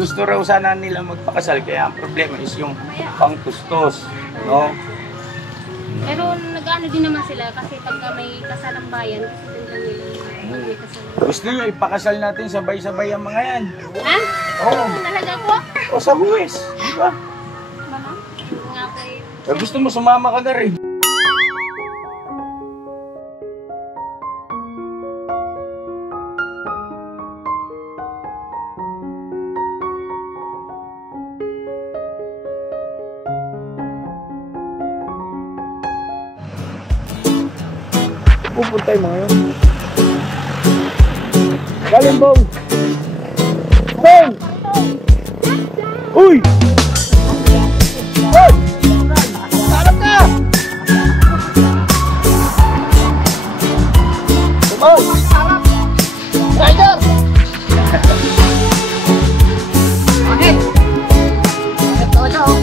gusto raw sana nila magpakasal, kaya ang problema is yung pangtustos, no? Pero nag-ano din naman sila kasi pagka may kasalang bayan, gusto din nila may kasalang. Gusto nyo ipakasal natin sabay-sabay ang mga yan. Ha? Oo. Talaga po? O sa buwis, di ba? Mama? Nga po eh. Gusto mo sumama ka na rin. Pupunta yung mga yun. Galing, Bong! Bong! Uy! Uy! Sarap ka! Bong! Rider! Okay! Ito na oh!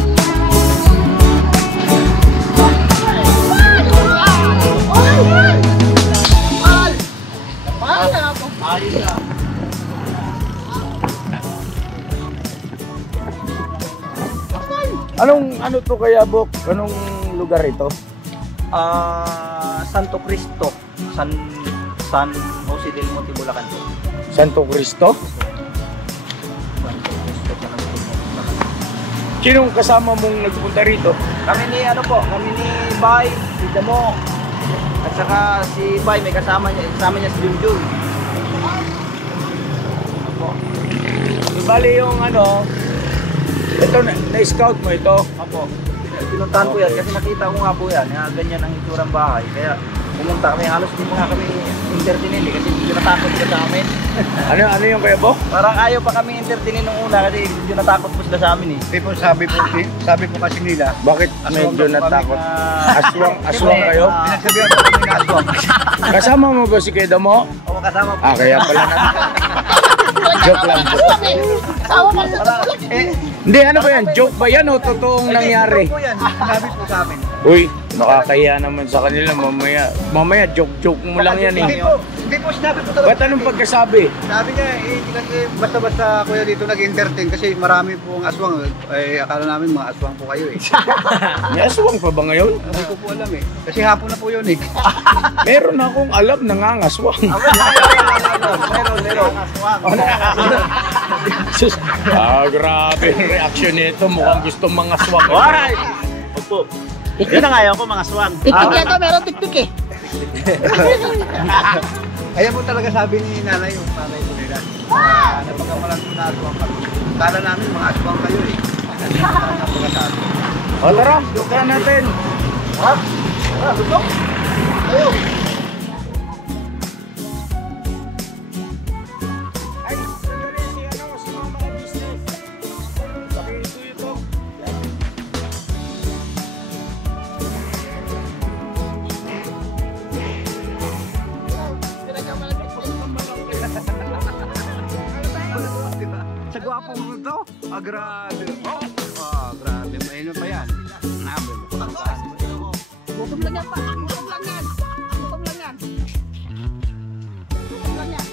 Ano to kaya, Bok? Anong lugar ito? Santo Cristo, San Jose del Monte, Bulacan po. Santo Cristo? Santo Cristo, San Jose del Monte, Bulacan. Sinong kasama mong nagpunta rito? Kami ni kami ni Bay, si Damo. At saka si Bay may kasama niya si Junjun. Di bali yung ano, ito na-scout mo ito? Apo. Pinuntahan ko yan kasi nakita ko nga po yan, na ganyan ang itsurang bahay. Kaya pumunta kami, halos hindi nga kami entertainin kasi hindi natakot sila sa amin. Ano yung kaya, Bok? Parang ayaw pa kami entertainin nung una kasi hindi natakot po sila sa amin eh. Tipo sabi po kasi nila, Bakit medyo natakot? Aswang kayo? pinagsabihan po kami na aswang. Kasama mo ba si Keda mo? Oo, kasama po. Kaya pala na. Joke lang. Hindi, ano ba yan? Joke ba yan o totoong nangyari? Po yan, sinabi po sa amin. Uy, nakakaya naman sa kanila. Mamaya joke mo lang yan eh. Hindi po sinabi po talaga. Ba't anong pagkasabi? Sabi niya, hindi kasi basta-basta kuya dito nag-entertain kasi marami pong aswang. Akala namin mga aswang po kayo eh. May aswang pa ba ngayon? Hindi ko po alam eh. Kasi hapon na po yun eh. Meron akong alam nangangaswang. Meron. Sus, grabe ang reaction nito. Mukhang gusto mga swang. Alright! Opo. Yun na nga ayaw ko mga swang. Tiktik yan to, meron tiktik eh. Ayan po talaga sabi ni nanay yung nanay po nila. Napagkamalan po na aswang kami. Akala namin mga aswang kayo eh. Napagkasabi. O tara, duka natin. Gusto? Ayaw. Ay, sandali si mama ka business. Pakito ito. Sa gwapo mo to? Grabe. Grabe. Mainom pa yan. Gutom lang yan pa. Gutom lang yan. Gutom lang yan. Gutom lang yan.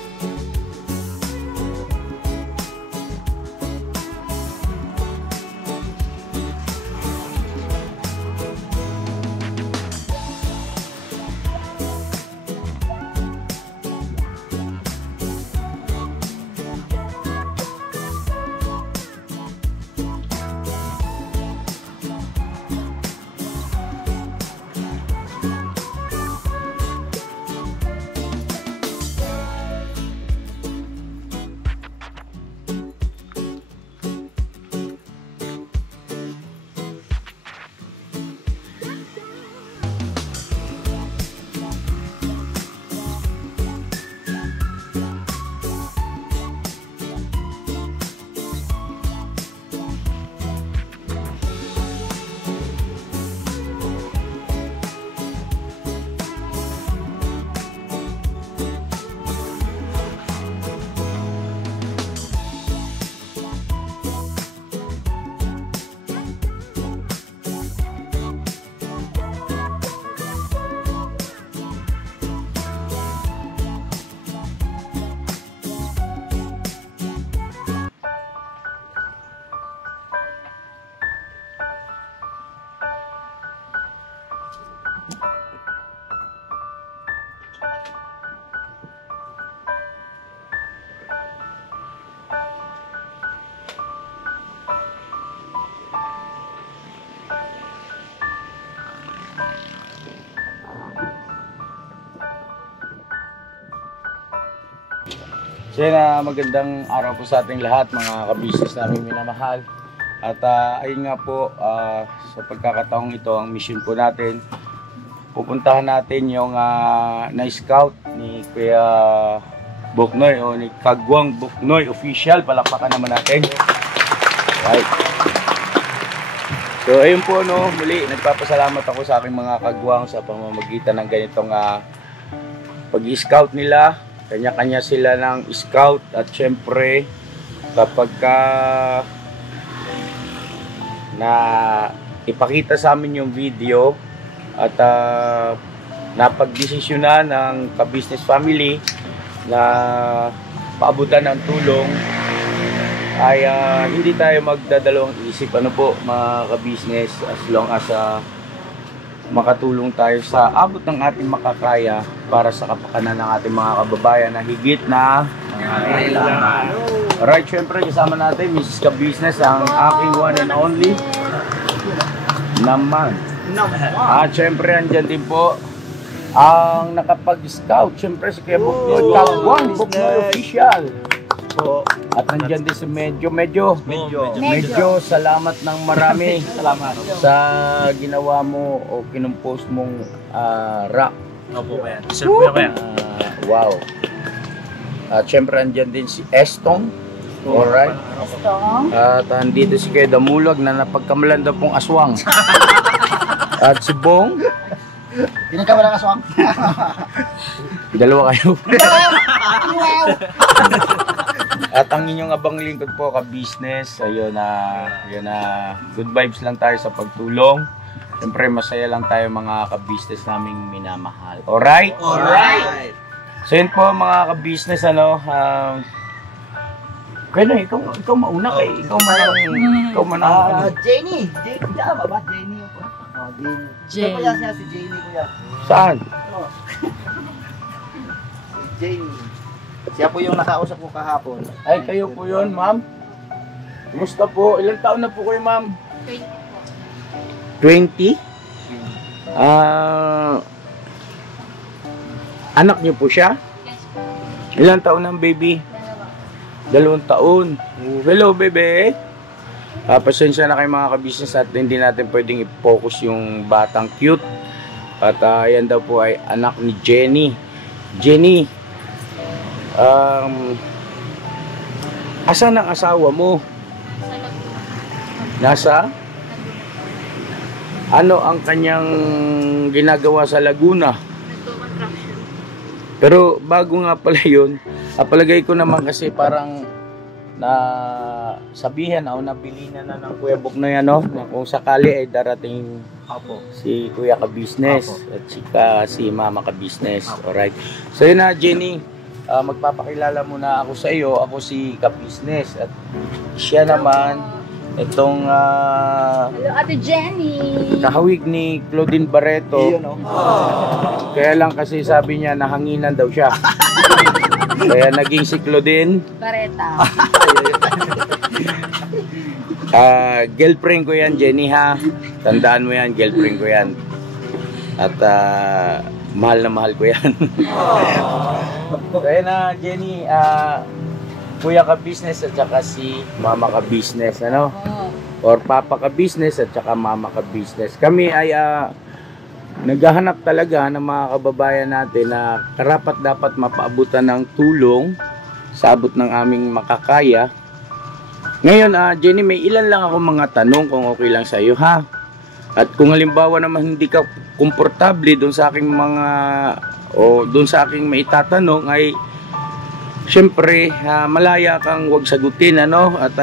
So yun, magandang araw po sa ating lahat, mga ka-business namin minamahal. At ayun nga po, sa pagkakataong ito, ang mission po natin, pupuntahan natin yung na-scout ni Kuya Buknoy o ni Kagwang Buknoy Official. Palakpakan naman natin. Right. So ayun po, no, muli nagpapasalamat ako sa aking mga kagwang sa pamamagitan ng ganitong pag-scout nila. Kanya-kanya sila ng scout at syempre kapag na ipakita sa amin yung video at napagdesisyonan ng ka-business family na paabutan ng tulong ay hindi tayo magdadalawang isip, ano po mga ka-business, as long as makatulong tayo sa abot ng ating makakaya para sa kapakanan ng ating mga kababayan na higit na kailangan. Alright, syempre kasama natin Mrs. Ka-Business, ang aking one and only naman. At syempre andyan din po ang nakapag-scout, syempre si Kuya Buknoy, Kagwang Buknoy Official. At nandiyan din si medyo salamat ng marami. Salamat sa ginawa mo o kinumpos mong rap. Opo, kuya. Deserve ko yan, kuya. Wow. At syempre nandiyan din si Estong. Alright. At andito si Kuya Damulog na napagkamalan daw pong aswang. At si Bong. Pinagkamalang aswang. Dalawa kayo. At ang inyong abang lingkod po, ka-business, ayun na good vibes lang tayo sa pagtulong. Siyempre masaya lang tayo mga ka-business naming minamahal. Alright? Alright! So yun po mga ka-business, kaya na, ikaw mauna kay, ikaw manang, Jenny! Tama ba? Jenny yung po. Jenny. Kuya siya si Jenny, kuya. Saan? Si Jenny. Siya po yung nakausap ko kahapon. Ay, kayo po yun, ma'am? Kumusta po? Ilang taon na po kayo, ma'am? 20? Anak niyo po siya? Yes po. Ilang taon ng baby? 2 taon. Hello, bebe. Pasensya na kayo mga ka-business at hindi natin pwedeng i-focus yung batang cute. At yan daw po ay anak ni Jenny. Jenny, asan ang asawa mo? Nasa? Ano ang kanyang ginagawa sa Laguna? Nagko-contraction. Pero bago nga pala yun, palagay ko naman kasi parang na sabihan o nabili na ng Kuya Buknoy na kung sakali ay darating si Kuya Ka-Business at si Mama Ka-Business. Alright. So yun na, Jenny, magpapakilala muna ako sa iyo. Ako si Ka-Business at siya naman itong Hello, Ate Jenny. kahawig ni Claudine Barreto. Kaya lang kasi sabi niya nahanginan daw siya. Kaya naging si Claudine Bareta. Girlfriend ko yan, Jenny, ha. Tandaan mo yan, girlfriend ko yan. At mahal na mahal ko yan. Kaya na, Jenny, Kuya Ka-Business at saka si Mama Ka-Business, ano? Or Papa Ka-Business at saka Mama Ka-Business. Kami ay naghahanap talaga ng mga kababayan natin na karapat dapat mapaabutan ng tulong sa abot ng aming makakaya. Ngayon, Jenny, may ilan lang ako mga tanong kung okay lang sa iyo, ha? At kung halimbawa naman hindi ka komportable doon sa aking mga o doon sa aking maitatanong ay syempre malaya kang wag sagutin, ano? At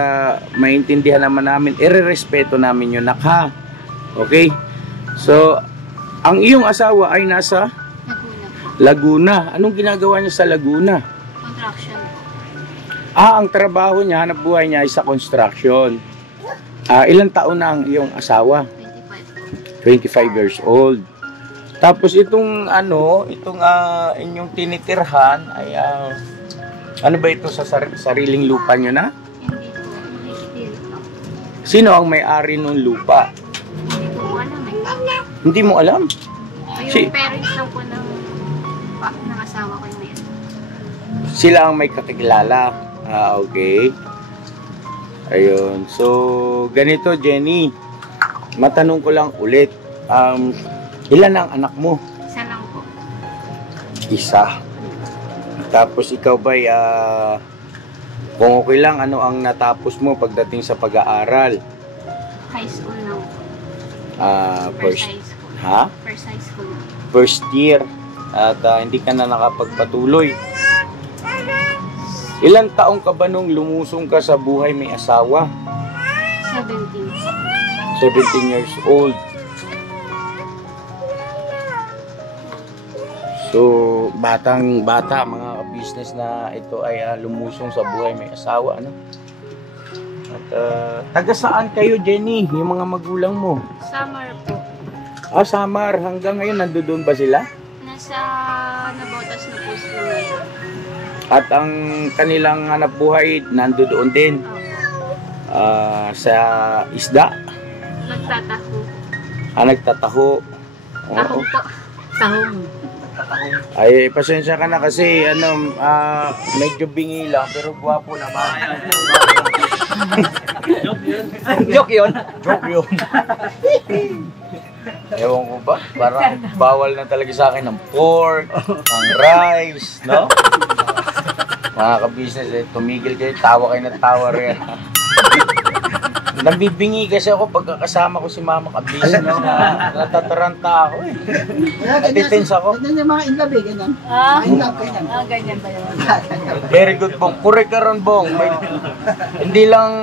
maintindihan naman namin, irerespeto namin yun, ha? Okay? So, ang iyong asawa ay nasa Laguna. Anong ginagawa niya sa Laguna? Contraction. Ang trabaho niya, hanap buhay niya ay sa construction. Ilang taon na ang iyong asawa? 25 years old. Tapos itong inyong tinitirhan ay ano ba ito, sa sariling lupa niyo na? Hindi po. Makikitil. Sino ang may-ari ng lupa? Hindi ko alam eh. Hindi mo alam? Yung parents lang po ng asawa ko yung may Sila ang may kakilala. Okay. Ayun. So, ganito, Jenny. Matanong ko lang ulit. Ilan ang anak mo? Isa lang po. Isa. Tapos ikaw ba'y, kung okay lang, ano ang natapos mo pagdating sa pag-aaral? High school lang po. First, high school. ha? First high school lang. First year. At hindi ka na nakapagpatuloy. Ilang taong ka ba nung lumusong ka sa buhay may asawa? 17. 17 years old. So, batang-bata, mga business na ito ay lumusong sa buhay may asawa, ano? At taga saan kayo, Jenny? Yung mga magulang mo? Summer po. Samar. Hanggang ngayon, nandoon ba sila? Nasa Nabotas na po sila ngayon. At ang kanilang hanap buhay, nandoon din Opo. sa isda. Nagtataho. Nagtataho. Taho po. Tahong. Ay, pasensya ka na kasi medyo bingi lang pero gwapo naman. Joke yun. Joke yun. Ewan ko ba? Parang bawal na talaga sa akin ng pork, ng rice, no? Mga ka-business, tumigil kayo, tawa kayo ng tawa rin. Nabibingi kasi ako pagkakasama ko si Mama ka-business na natataranta ako eh. Natitense ako. Ganyan yung mga inlove eh, ganyan. Mga inlove, ganyan. Ganyan ba yun? Very good, Bong. Correct ka ron, Bong. Hindi lang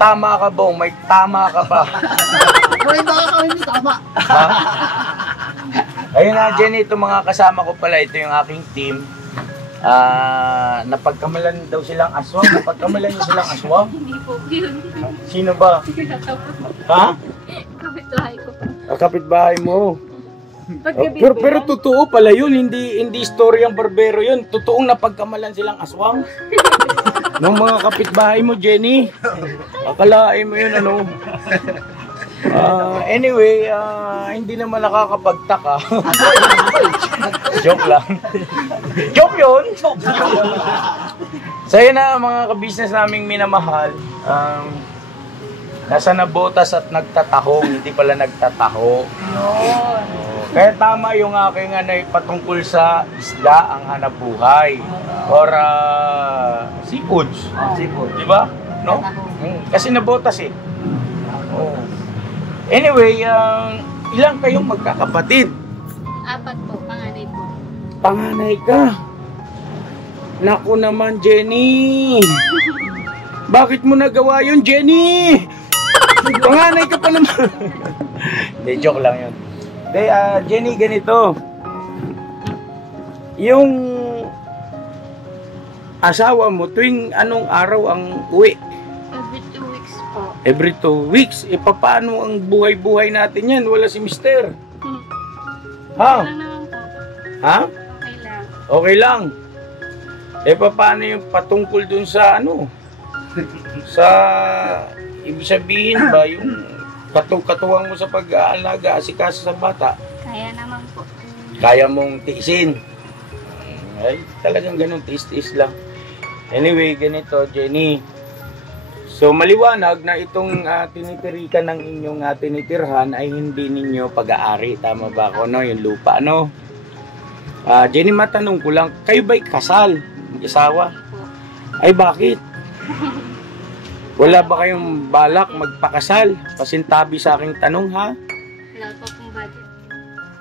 tama ka, Bong. May tama ka pa. Pero baka kami hindi tama. Ha? Ayun na, Jenny, ito mga kasama ko pala. Ito yung aking team. Napagkamalan daw silang aswang. Napagkamalan niyo silang aswang? Hindi po yun. Sino ba? Ha? Kapitbahay ko. Kapitbahay mo. Pero totoo pala yun. Hindi istoryang barbero yun. Totoong napagkamalan silang aswang. Nung mga kapitbahay mo, Jenny. Akalain mo yun, ano? Anyway, hindi naman nakakapagtaka. Joke lang. Joke yun! So yun na mga ka-business naming minamahal. Nasa Nabotas at nagtatahong, hindi pala nagtataho. Kaya tama yung aking patungkol sa isda ang hanap buhay. Or seafoods. Seafood. Di ba? No? Kasi Nabotas eh. Oh. Anyway, ilang kayong magkakapatid? 4 po, panganay po. Panganay ka. Naku naman, Jenny. Bakit mo nagawa yun, Jenny? Panganay ka pa naman. Hindi, joke lang yun. Hindi, Jenny, ganito. Yung asawa mo, tuwing anong araw ang uwi? Every 2 weeks po. Every 2 weeks. Paano ang buhay-buhay natin yan? Wala si Mister. Ha? Wala naman po. Ha? Okay lang. Okay lang. Paano yung patungkol dun sa sa ibig sabihin ba yung katuwang mo sa pag-aalaga, asikaso sa bata? Kaya naman po. Kaya mong tiisin. Ay, talagang ganun, tiis-tiis lang. Anyway, ganito, Jenny. So, maliwanag na itong tinitirikan ng inyong tinitirhan ay hindi ninyo pag-aari. Tama ba ako, no? Yung lupa, no? Jenny, matanong ko lang, kayo ba'y kasal? Mag-asawa? Ay, bakit? Wala ba kayong balak magpakasal? Pasintabi sa aking tanong, ha? Wala po pong budget.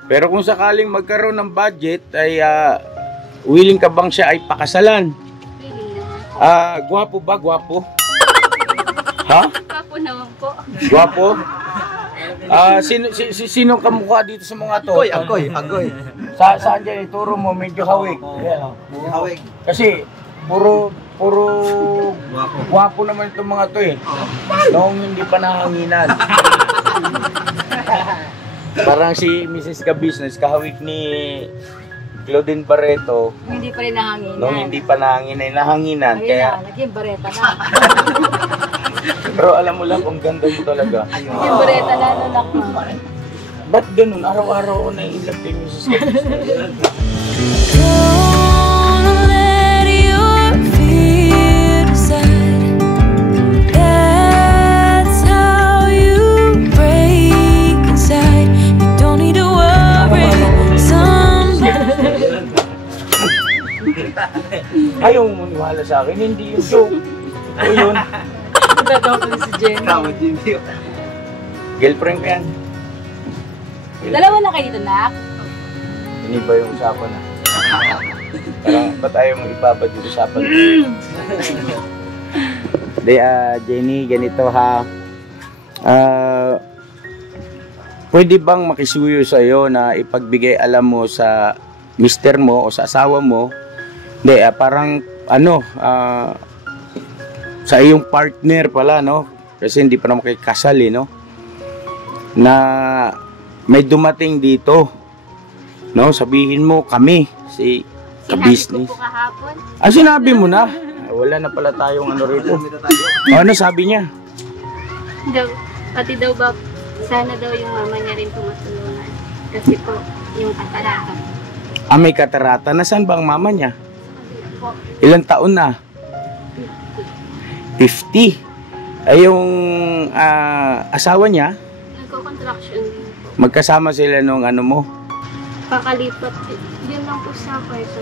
Pero kung sakaling magkaroon ng budget, ay willing ka bang siya ay pakasalan? Feeling naman. Gwapo ba? Gwapo? Ha? Kapo naman po. Gwapo? Sino kamukha dito sa mga to? Agoy. Saan dyan? Ituro mo, medyo hawig. Ayan, oh. Hawig. Kasi, puro gwapo naman itong mga to eh. Noong hindi pa nahanginan. Parang si Mrs. Ka-Business, kahawig ni Claudine Barreto. Hindi pa rin nahanginan. Noong hindi pa nahanginan. Ayun Kaya, na, naging bareta na. pero alam mo lang kung ganda mo talaga. Naging bareta na, nanak mo. Ba't ganun? Araw-araw ko naiinlove kay Mrs. Ka-Business. Don't let you Ayaw mo maniwala sa akin, hindi yung joke. O yun, Totoo ko si Jenny. Tama, Jimmy. girlfriend ko yan. Dalawa na kayo dito, nak? Iniba yung usapan na. Parang ba't ayaw mo ibabad yung usapan? Hindi, Jenny, ganito ha. Pwede bang makisuyo sa'yo na ipagbigay alam mo sa mister mo o sa asawa mo? Hindi, parang ano, sa iyong partner pala, no? Kasi hindi pa naman kayo kasal, no? Na may dumating dito, no? Sabihin mo kami, si Sinabi ko ka-business. po kahapon. Sinabi mo na. Wala na pala tayong ano rito. Ano sabi niya? Daw, pati daw ba, sana daw yung mama niya rin tumatulungan. Kasi po, yung katarata. May katarata. Nasaan ba ang mama niya? Po, Ilang taon na? 50. Ay yung asawa niya, nagko-contraction din po. magkasama sila nung ano mo. Kakalipat, yun lang po sa kwarto.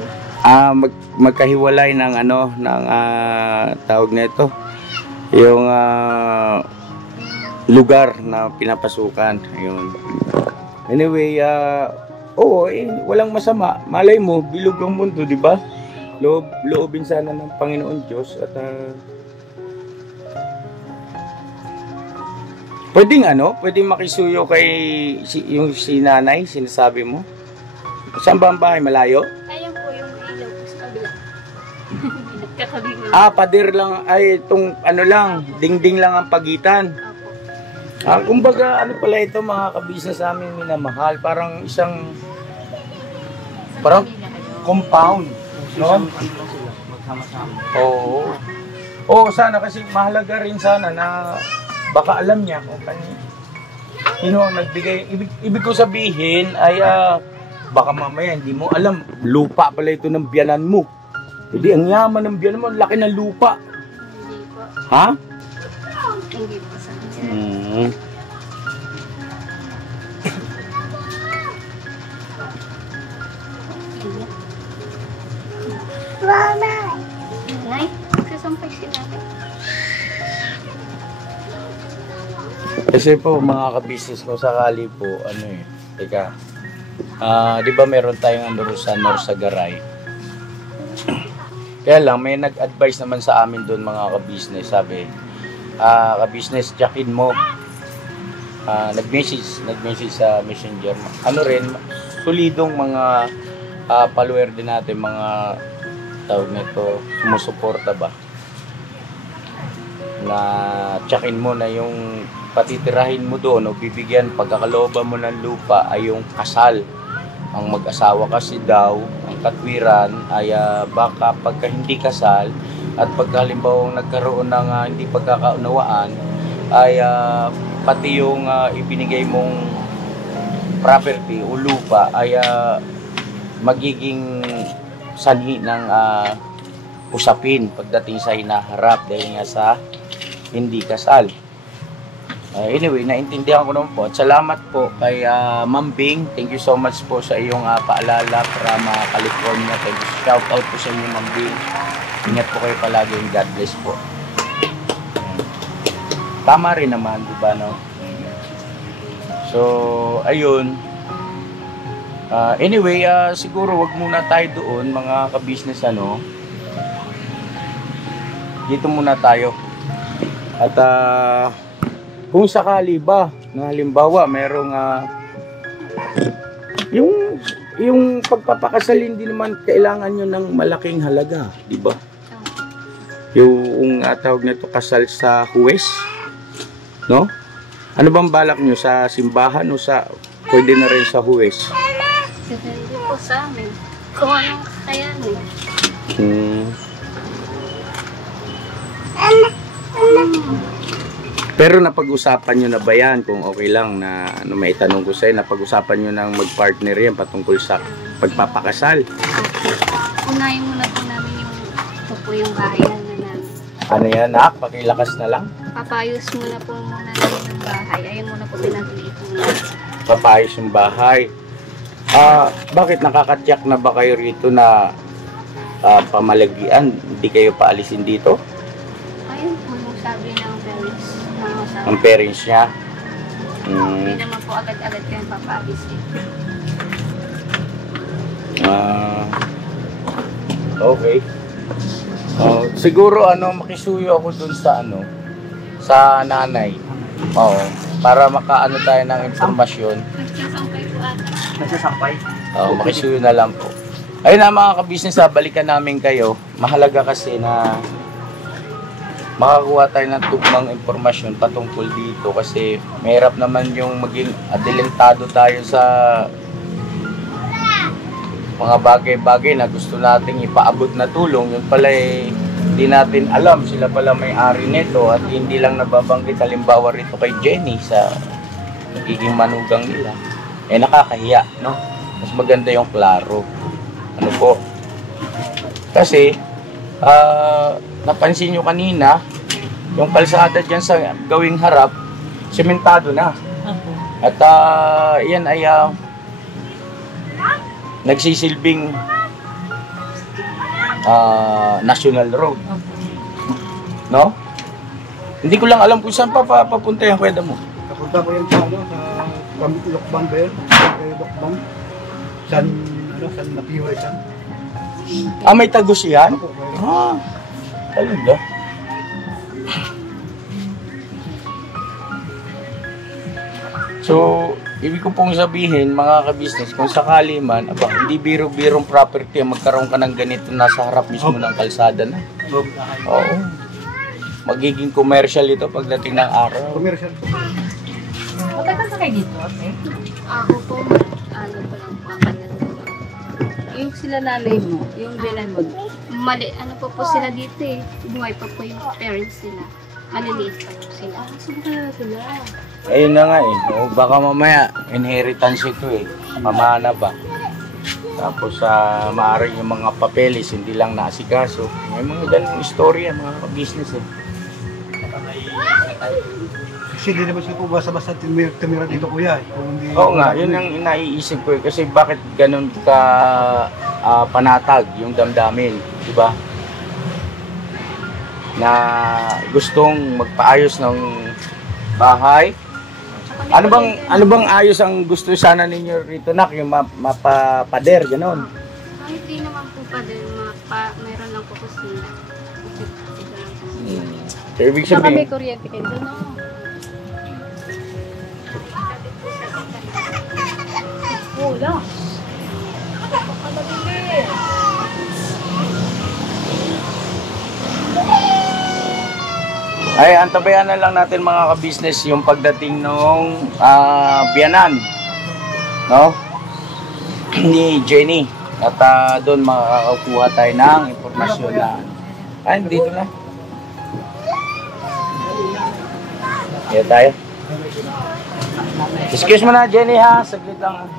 Magkahiwalay ng ano, ng tawag na ito. Yung lugar na pinapasukan. Ayun. Anyway, oo, walang masama. Malay mo, bilog ang mundo, di ba? Loobin sana ng Panginoon Diyos at pwedeng makisuyo kay yung si nanay, sinasabi mo. Saan ba ang bahay? Malayo? Ayun po yung ilaw po sa kabila. Katabi mo. Pader lang, itong ano lang, dingding lang ang pagitan. Opo. Kumbaga, ano pala ito mga kabisa sa aming minamahal, parang isang, parang compound. No? Magsama-sama. Oo. Oo, sana kasi mahalaga rin sana na baka alam niya kung sino ang nagbigay. Ibig ko sabihin ay baka mamaya hindi mo alam, lupa pala ito ng biyanan mo. Hindi, ang yaman ng biyanan mo, ang laki ng lupa. Hindi po. Ha? Hindi po sa kanya. Nay, magsasampay si natin. Kasi po mga ka-business ko sakali po, teka, di ba meron tayong ano sa North Sagaray? Kaya lang, may nag-advise naman sa amin doon mga ka-business, sabi, ka-business, checkin mo. Nag-message sa messenger. Ano rin, solidong mga follower din natin, mga tawag nito, sumusuporta ba? Na checkin mo na yung patitirahin mo doon o bibigyan pagkakalooban mo ng lupa ay yung kasal. Ang mag-asawa kasi daw, ang katwiran ay baka pagka hindi kasal at pagka halimbawa nagkaroon ng hindi pagkakaunawaan ay pati yung ibinigay mong property o lupa ay magiging sanhi ng usapin pagdating sa hinaharap dahil nga sa hindi kasal. Anyway, naintindihan ko naman po. At salamat po kay Ma'am Bing. Thank you so much po sa iyong paalala from California. Thank you. Shout out po sa inyo, Ma'am Bing. Ingat po kayo palagi. God bless po. Tama rin naman, di ba, no? So, ayun. Anyway, siguro wag muna tayo doon, mga ka-business, dito muna tayo. At kung sakali ba na halimbawa merong yung pagpapakasal hindi naman kailangan nyo ng malaking halaga, di ba? Yung tawag nito kasal sa huwes, no? Ano bang balak nyo, sa simbahan o sa pwede na rin sa huwes? Depende po sa amin. Kung anong kakayanin. Pero napag-usapan nyo na ba yan, kung okay lang na may tanong ko sa'yo, napag-usapan nyo ng mag-partner yan patungkol sa pagpapakasal? Unahin muna po namin ito po yung bahay na namin. Ano yan, nak? Pakilakas na lang. Papayos muna po namin yung bahay. Ayun muna po pinag-liit muna. Papayos yung bahay. Bakit nakakatyak na ba kayo rito na pamalagian, hindi kayo paalisin dito? Ayun po yung sabi ng parents. Ang parents niya? Hindi naman po agad-agad kayo papaalisin. Okay. Siguro makisuyo ako dun sa nanay. Oo. Para makaano tayo ng informasyon. Nagsasampay po ata. Nagsasampay. Makisuyo na lang po. Ayun na mga ka-business, balikan namin kayo. Mahalaga kasi na makakuha tayo ng tugmang impormasyon patungkol dito kasi mahirap naman yung maging adelantado tayo sa mga bagay-bagay na gusto nating ipaabot na tulong. Yun pala hindi natin alam, sila pala may-ari nito at hindi lang nababanggit halimbawa rito kay Jenny sa nagiging manugang nila. Nakakahiya, no? Mas maganda yung klaro. Ano po? Kasi, napansin nyo kanina, yung kalsada dyan sa gawing harap, sementado na. At yan ay nagsisilbing national road. No? Hindi ko lang alam kung saan papunta yung kweda mo. Napunta ko yung sa Lokban ba yun? Kay Lokban. San napihoy san? May tagos yan? Talaga. So, ibig ko pong sabihin, mga ka-business, kung sakali man, hindi biro-birong property, magkaroon ka ng ganito nasa harap mismo ng kalsada na. Oo. Magiging commercial ito pagdating ng araw. Commercial. Matagal na kayo dito, okay? Ako po, ano po lang po, Yung sila nanay mo, yung bilan mo. mali, ano po sila dito eh. Buhay pa po yung parents nila. Maliliit pa po sila. Subukan na sila. Ayun na nga eh. Baka mamaya, inheritance ito eh. Mamana ba? Tapos maaaring yung mga papeles, hindi lang nasikaso. May mga ganung istorya, mga business eh. Kasi hindi naman siya basta-basta tumira dito kuya. Oo nga, yun ang naiisip ko eh. Kasi bakit ganun ka panatag yung damdamin, di ba? Na gustong magpaayos ng bahay. Ano bang ayos ang gusto sana ninyo rito, nak? Yung mapapader, gano'n? Kahit di naman po pa din, mayroon lang po kusina. So, ibig Saka may sabihin, kuryente kayo doon, no? Wala. ay, antabayan na lang natin mga ka-business yung pagdating ng biyanan, no? Ni Jenny. At doon makakakuha tayo ng impormasyon na, dito na. Yan tayo. Excuse mo na, Jenny, ha? Saglit lang.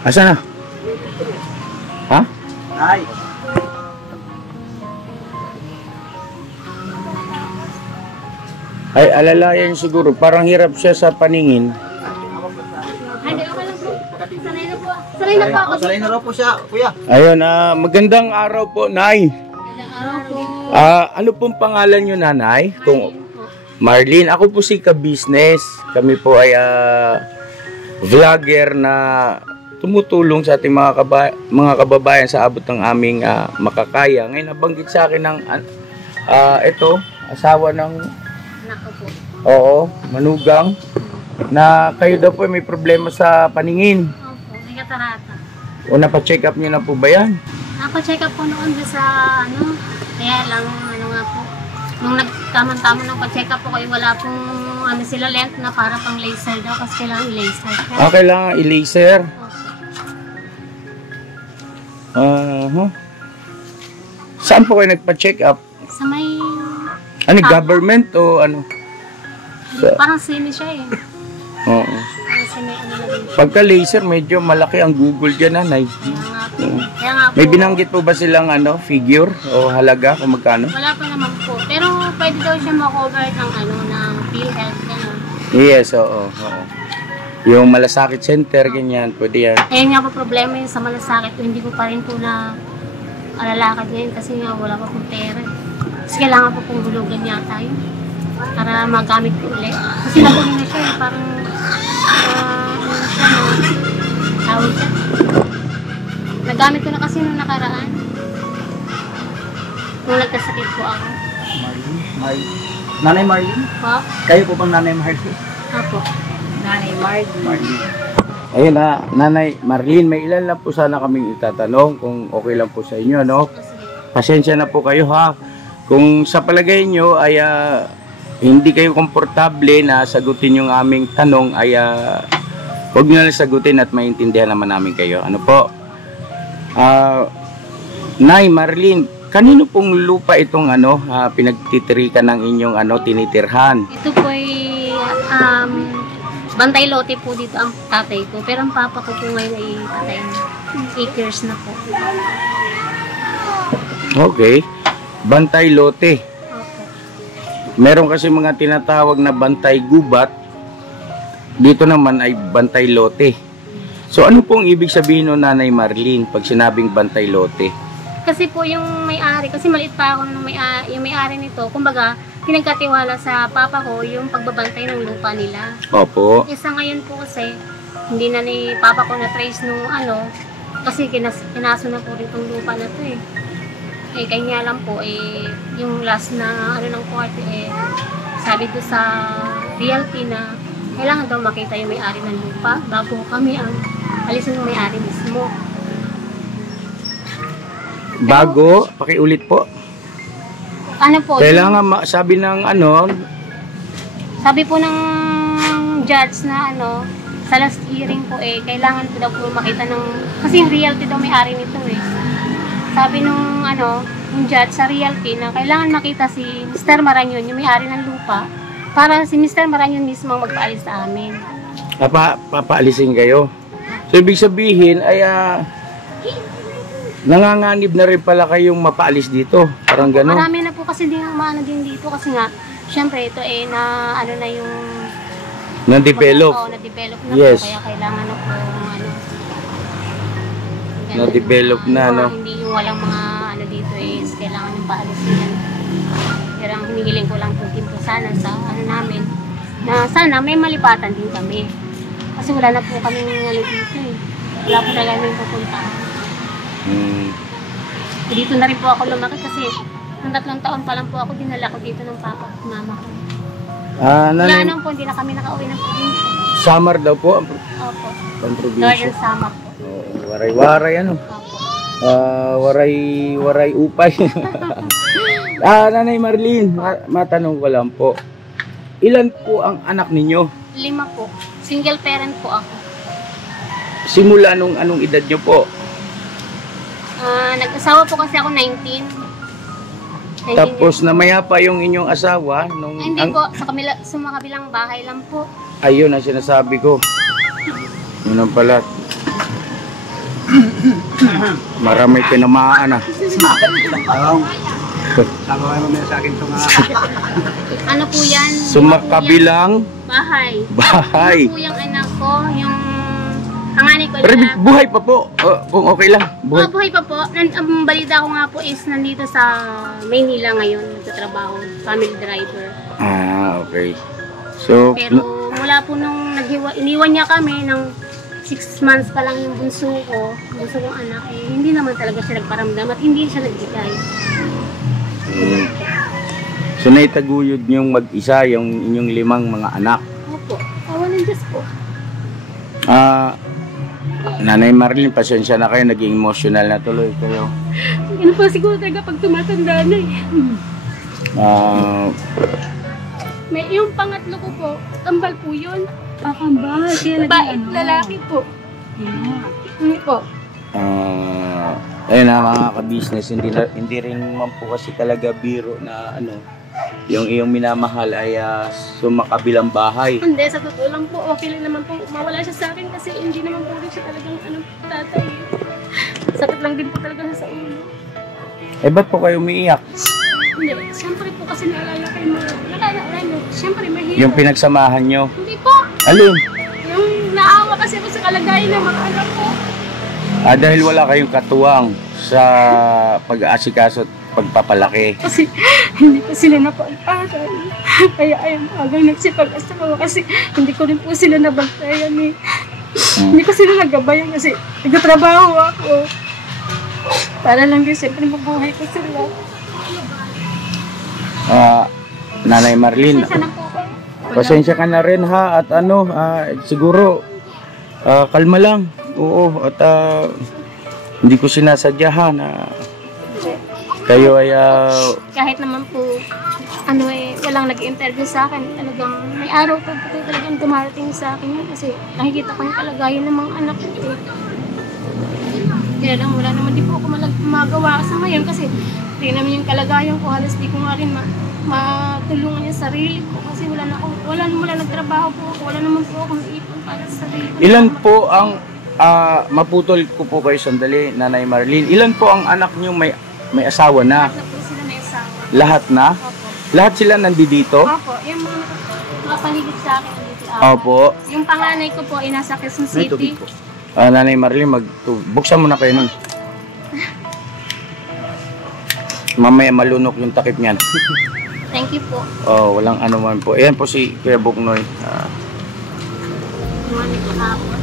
Asa na? Ha? Ay. Ay, alalayan siguro. Parang hirap siya sa paningin. Hindi, okay lang po. Sanay na po. Sanay na po ako. Sanay na raw po siya, kuya. Ayun, magandang araw po, Nay. Ano pong pangalan nyo, Nanay? Marlene. Ako po si Ka-Business. Kami po ay vlogger na tumutulong sa ating mga kababayan sa abot ng aming makakaya. Ngayon, nabanggit sa akin ng ito, asawa ng Nako po. oo, manugang, na kayo daw po may problema sa paningin. Opo, may katarata. O napacheck up nyo na po ba yan? Napa-check up po noon sa kaya lang, nga po. Nung nagtamang-tamang nung pa-check up po kayo, wala pong sila length na para pang laser daw kasi kailangan i-laser. Kailangan i-laser. Saan po kayo nagpa-check up? Sa may, Ano, government o ano? parang semi siya eh. Oo. Parang semi na din. Pagka laser, medyo malaki ang Google dyan, Nanay. Kaya nga po. May binanggit po ba silang figure o halaga kung magkano? Wala pa naman po. Pero pwede daw siya makover ng ano, ng PhilHealth, gano'n. Yes, oo. Yung malasakit center, ganyan, pwede yan. Ayun nga po problema yun sa malasakit, hindi ko pa rin po na alalakad ngayon kasi nga wala pa pong pera. Kasi kailangan po pong hulugan yata yun para magamit ko ulit. Kasi nakunin na siya, parang ano siya, tawag siya. Nagamit ko na kasi nung nakaraan. Nung nagkasakit po ako. Nanay Marlene? Po? Kayo po bang Nanay Marlene? Apo. Nanay Marlene. Ayun na, Nanay Marlene, may ilan lang po sana kaming itatanong kung okay lang po sa inyo, no? Pasensya na po kayo, ha? Kung sa palagay nyo ay hindi kayo komportable na sagutin yung aming tanong, ay huwag nyo lang sagutin at maintindihan naman namin kayo. Ano po? Nay Marlene, kanino pong lupa itong pinagtitirikan ng inyong tinitirhan? Ito po ay bantay lote po dito ang tatay ko. Pero ang papa ko po ngayon ay patay na. 8 years na po. Okay. Bantay lote. Opo. Meron kasi mga tinatawag na bantay gubat. Dito naman ay bantay lote. So ano pong ibig sabihin ng Nanay Marlene pag sinabing bantay lote? Kasi po yung may-ari, kasi maliit pa ako nung yung may-ari nito, kumbaga, pinagkatiwala sa papa ko yung pagbabantay ng lupa nila. Opo. Isa ngayon po kasi, hindi na ni papa ko na-trace nung kasi kinaso na po rin itong lupa na to eh. Eh, kanya lang po, yung last na ng quarter, sabi ko sa realty na kailangan daw makita yung may-ari ng lupa bago kami ang alisin ng may-ari mismo. Bago, pakiulit po. Ano po? Kailangan sabi ng Sabi po ng judge na sa last hearing po kailangan po daw po makita ng, kasi yung realty daw may-ari nito eh. Sabi nung yung judge sa realty na kailangan makita si Mr. Maranyon, yung may-ari ng lupa, para si Mr. Maranyon mismo ang magpaalis sa amin. Papaalisin kayo. So ibig sabihin ay nanganganib na rin pala kayong mapaalis dito. Parang gano'n. Marami na po kasi din umano din dito kasi nga, syempre ito na na yung na-develop. Na-develop na Yes. po, kaya kailangan na po ganun. Na-develop na, Hindi yung walang mga dito kailangan yung paalisin yan. Pero ang hinihiling ko lang po sana sa namin, na sana may malipatan din kami. Kasi wala na po kami dito eh. Wala po talaga kami pupuntahan. Dito na rin po ako lumaki kasi ng 3 taon pa lang po ako dinala ko dito ng papa at mama ko. Wala nang po, hindi na kami nakauwi ng probinsya. Summer daw po Opo. ang probinsya. Northern summer po. Waray-waray Opo. Waray upay. Nanay Marlene, matanong ko lang po. Ilan po ang anak ninyo? 5 po. Single parent po ako. Simula anong edad nyo po? Nag-asawa po kasi ako 19. Tapos namaya pa yung inyong asawa nung Hindi po, sa mga kabilang bahay lang po. ayun ang sinasabi ko. Yun ang pala. Marami tinamaan Sama kayo mamaya sa akin itong Ano po yan? Sumakabilang Bahay. bahay. Ano po yung anak ko, yung panganay ko Pero na. buhay pa po. Kung okay lang. Buhay. Buhay pa po. Ang balita ko nga po is nandito sa Maynila ngayon, nagtatrabaho, family driver. Okay. So, Pero mula po nung iniwan niya kami ng 6 months pa lang yung bunso kong anak, hindi naman talaga siya nagparamdam at hindi siya nagbigay. so naitaguyod niyong mag-isa yung inyong 5 mga anak. Opo, awa ng Diyos po. Nanay Marlene, pasensya na kayo, naging emotional na tuloy kayo. Yun po siguro talaga pag tumatanda na eh. Yung pangatlo ko po, kambal po yun. Kambal. Kaya Babae, lalaki po. Hindi po. Ayun na mga ka-business, hindi rin naman po kasi talaga biro na yung iyong minamahal ay sumakabilang bahay. Hindi, sa totoo lang po, okay lang naman po. Mawala siya sa akin kasi hindi naman po rin siya talagang tatay. Sakit lang din po talaga sa ulo. Ba't po kayo umiiyak? Hindi, siyempre po kasi kasi naalala kayo siyempre mahirap. Yung pinagsamahan nyo. Hindi po. Alin? Yung naawa kasi ako sa kalagayan ng mga anak ko. Dahil wala kayong katuwang sa pag-aasikaso at pagpapalaki. Kasi hindi ko sila napag-aral. Kaya ayun, hanggang nagsipag-asawa kasi hindi ko rin po sila nabantayan eh. Hindi ko sila nagabayan kasi nagtatrabaho ako. Para lang din siyempre mabuhay ko sila. Nanay Marlene, Pasensya na po kayo. pasensya ka na rin ha at siguro kalma lang. Oo, at hindi ko sinasadya ha na kayo ay Kahit naman po, walang nag-interview sa akin. Talagang may araw po talagang dumarating sa akin yun kasi nakikita ko yung kalagayan ng mga anak ko. Kaya lang wala naman di po ako magawa sa ngayon kasi rin naman yung kalagayan ko. Halos di ko nga rin matulungan yung sarili ko kasi wala naman nagtrabaho po ako. Wala naman po ako maipon para sa sarili ko. ilan po ang maputol ko po kayo sandali, Nanay Marlene. Ilan po ang anak niyo may asawa na? Lahat na po sila may asawa. Lahat na? Opo. Lahat sila nandito? Opo. Yung mga nakapaligid sa akin nandito. Opo. Yung panganay ko po ay nasa Quezon City. Nanay Marlene, buksan mo na kayo nun. Mamaya malunok yung takip niyan. Thank you po. Walang ano man po. Ayan po si Kuya Buknoy. Mga ko hapon.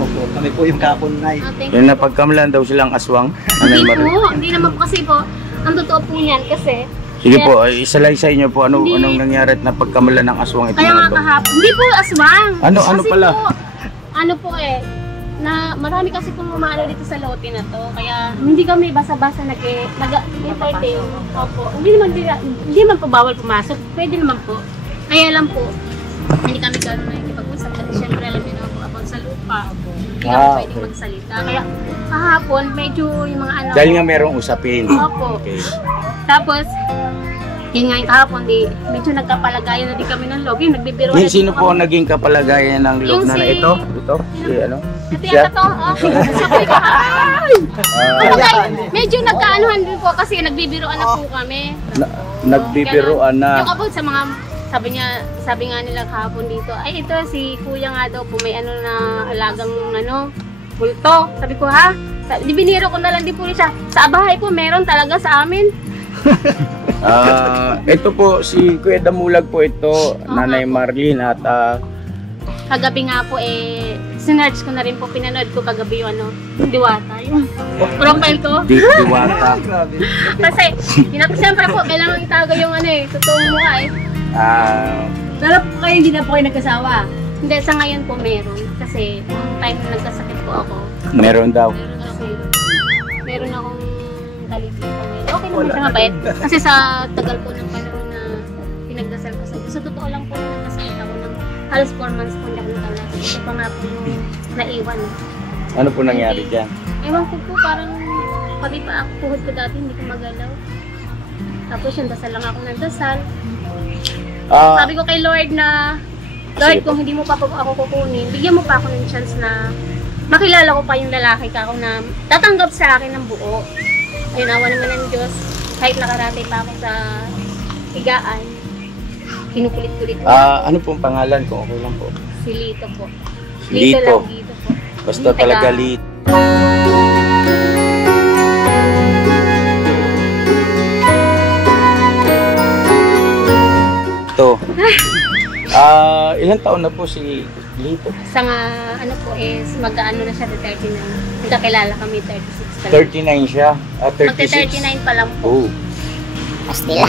Opo, kami po yung kapon na Thank Yan you. napagkamalan daw silang aswang. Nanay Hindi Marlene. po. Hindi naman po kasi po. Ang totoo po niyan kasi. Sige po, isalaysay niyo po Hindi. anong nangyari at napagkamalan ng aswang ito Kaya nga mga to. kahapon. Hindi po aswang. Ano Kasi pala? Po, ano po na marami kasi pong umano dito sa lote na to. Kaya hindi kami basa-basa nag-entertain. Opo. Hindi man po bawal pumasok. Pwede naman po. Kaya lang po, hindi kami gano'n na ikipag-usap. Kasi syempre alam niyo naman po about sa lupa. Hindi kami pwedeng magsalita. Kaya kahapon, medyo yung mga ano. Dahil nga merong usapin. Opo. Okay. Tapos, yun nga yung kahapon, medyo nagkapalagayan na din kami ng loob. Yung nagbibiro na Sino po ang naging kapalagayan ng loob Yung na si- ito? Ito? Si ano? Ito yung totoo. Siya po yung kahapon. Medyo nagkaanuhan din po kasi nagbibiroan na po kami. Nagbibiroan na. Yung about sa mga, sabi nga nila kahapon dito, ay ito si kuya nga daw po may ano na alagang multo. Sabi ko ha, biniro ko na lang din po siya. Sa bahay po meron talaga sa amin. Ito po si Kuya Damulag po ito, Nanay Marlene at Kagabi nga po sinerge ko na rin po, pinanood ko kagabi yung Diwata, yung profile ko. Diwata. Grabe. Kasi, siyempre po, kailangan itago yung totoong mukha Pero po kayo, hindi na po kayo nagkasawa. Hindi, sa ngayon po meron. Kasi, nung time na nagkasakit po ako, Meron daw. meron akong kalipin po ngayon. Okay naman siya mabait. Kasi sa tagal po ng panahon na pinagdasal ko sa totoo lang po na nagkasakit ako ng halos 4 months po hindi ako nakalasa. Ito pa nga po yung naiwan. Ano po nangyari dyan? Ewan ko po, parang pati pa ako puhod ko dati, hindi ko magalaw. Tapos yung dasal lang ako ng dasal. Sabi ko kay Lord na, Lord, kung hindi mo pa ako kukunin, bigyan mo pa ako ng chance na makilala ko pa yung lalaki ka ako na tatanggap sa akin ng buo. Ayun, awa naman ng Diyos. Kahit nakaratay pa ako sa higaan, kinukulit-kulit ko. Ano pong pangalan kung okay lang po? Si Lito po. Lito. Lang, Lito po. Basta talaga Lito. Ilang taon na po si Lito? Sa nga, ano po is, mag-ano na siya, 39. Nagkakilala kami, 36 pa lang. 39 siya? 36? Magka-39 pa lang po. Oh. Pastila.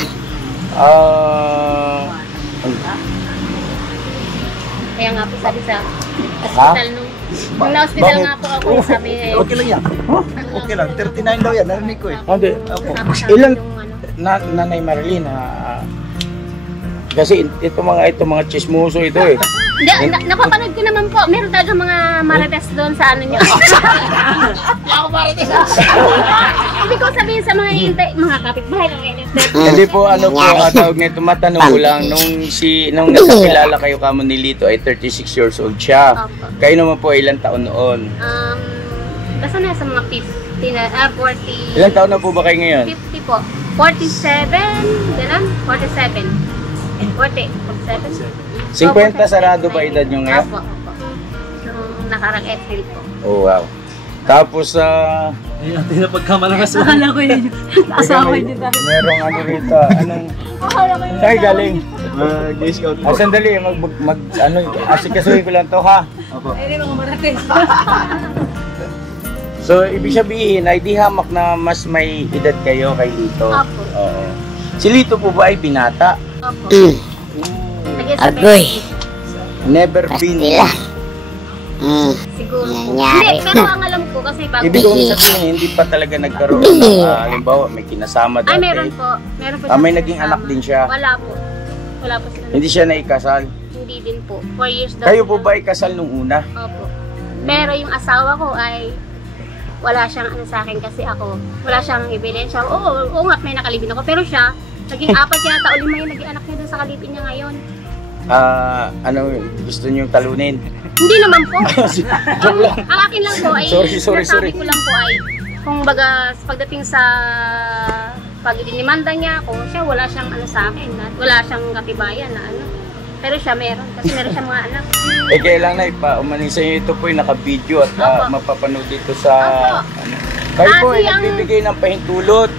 Kaya nga po sabi sa hospital nung na-hospital nga po ako, sabi Okay lang yan. Okay lang. 39 daw yan. Narinig ko eh. Hindi. Opo. Ilan- yung ano. Nanay Marlene, kasi ito mga chismoso ito eh. Hindi, napapanood ko naman po. Meron talaga mga marites doon sa ano nyo. Hindi ako marites. Hindi ko sabihin sa mga kapitbahay ng NSF. Hindi po tawag nito, matanong ko lang, nung nakakilala kayo kamo ni Lito ay 36 years old siya. Opo. Kayo naman po ilang taon noon? Basta nasa mga 50 na, 40. Ilang taon na po ba kayo ngayon? 50 po. 47, ganun? 47. 47. 50 sarado ba edad nyo ngayon? Opo. Nung nakarang April po. Oh, wow. Tapos, Hindi natin na pagkamalakas. Akala ko yun. Asawa niyo dahil. merong ano rito, anong... Ay, galing. Day Scout po. Sandali, asikasuhin ko lang to, ha? Opo. Ay, mga marates. So, ibig sabihin, ay di hamak na mas may edad kayo kay Lito. Opo. Oo. Si Lito po ba ay binata? Opo. Agoy. Never been. Siguro. Hindi, pero ang alam ko kasi bago. Ibig kong sabihin, hindi pa talaga nagkaroon ng, halimbawa, may kinasama dati. Ay, meron po. Meron po May siyang naging kasama. anak din siya. Wala po. Wala po sila. Hindi siya naikasal. Hindi din po. 4 years daw. Kayo po sila. ba ay kasal nung una? Opo. Pero yung asawa ko ay wala siyang ano sa akin kasi ako. Wala siyang ebidensya. Oo nga, may nakalibin ako. Pero siya, naging 4 yata o 5 yung naging anak niya doon sa kalibin niya ngayon. Gusto niyo talunin? Hindi naman po. Joke lang. Ang akin lang po ay, Sorry. sinasabi ko lang po ay, kung baga pagdating sa pag dinimanda niya ako, siya wala siyang ano sa akin. Wala siyang katibayan na ano. Pero siya meron. Kasi meron siyang mga anak. Kailangan na ipaumanin sa inyo. Ito po yung naka-video at Opo. mapapanood dito sa... Opo. Ano. Kayo po ay Kasi ang- nagbibigay ng pahintulot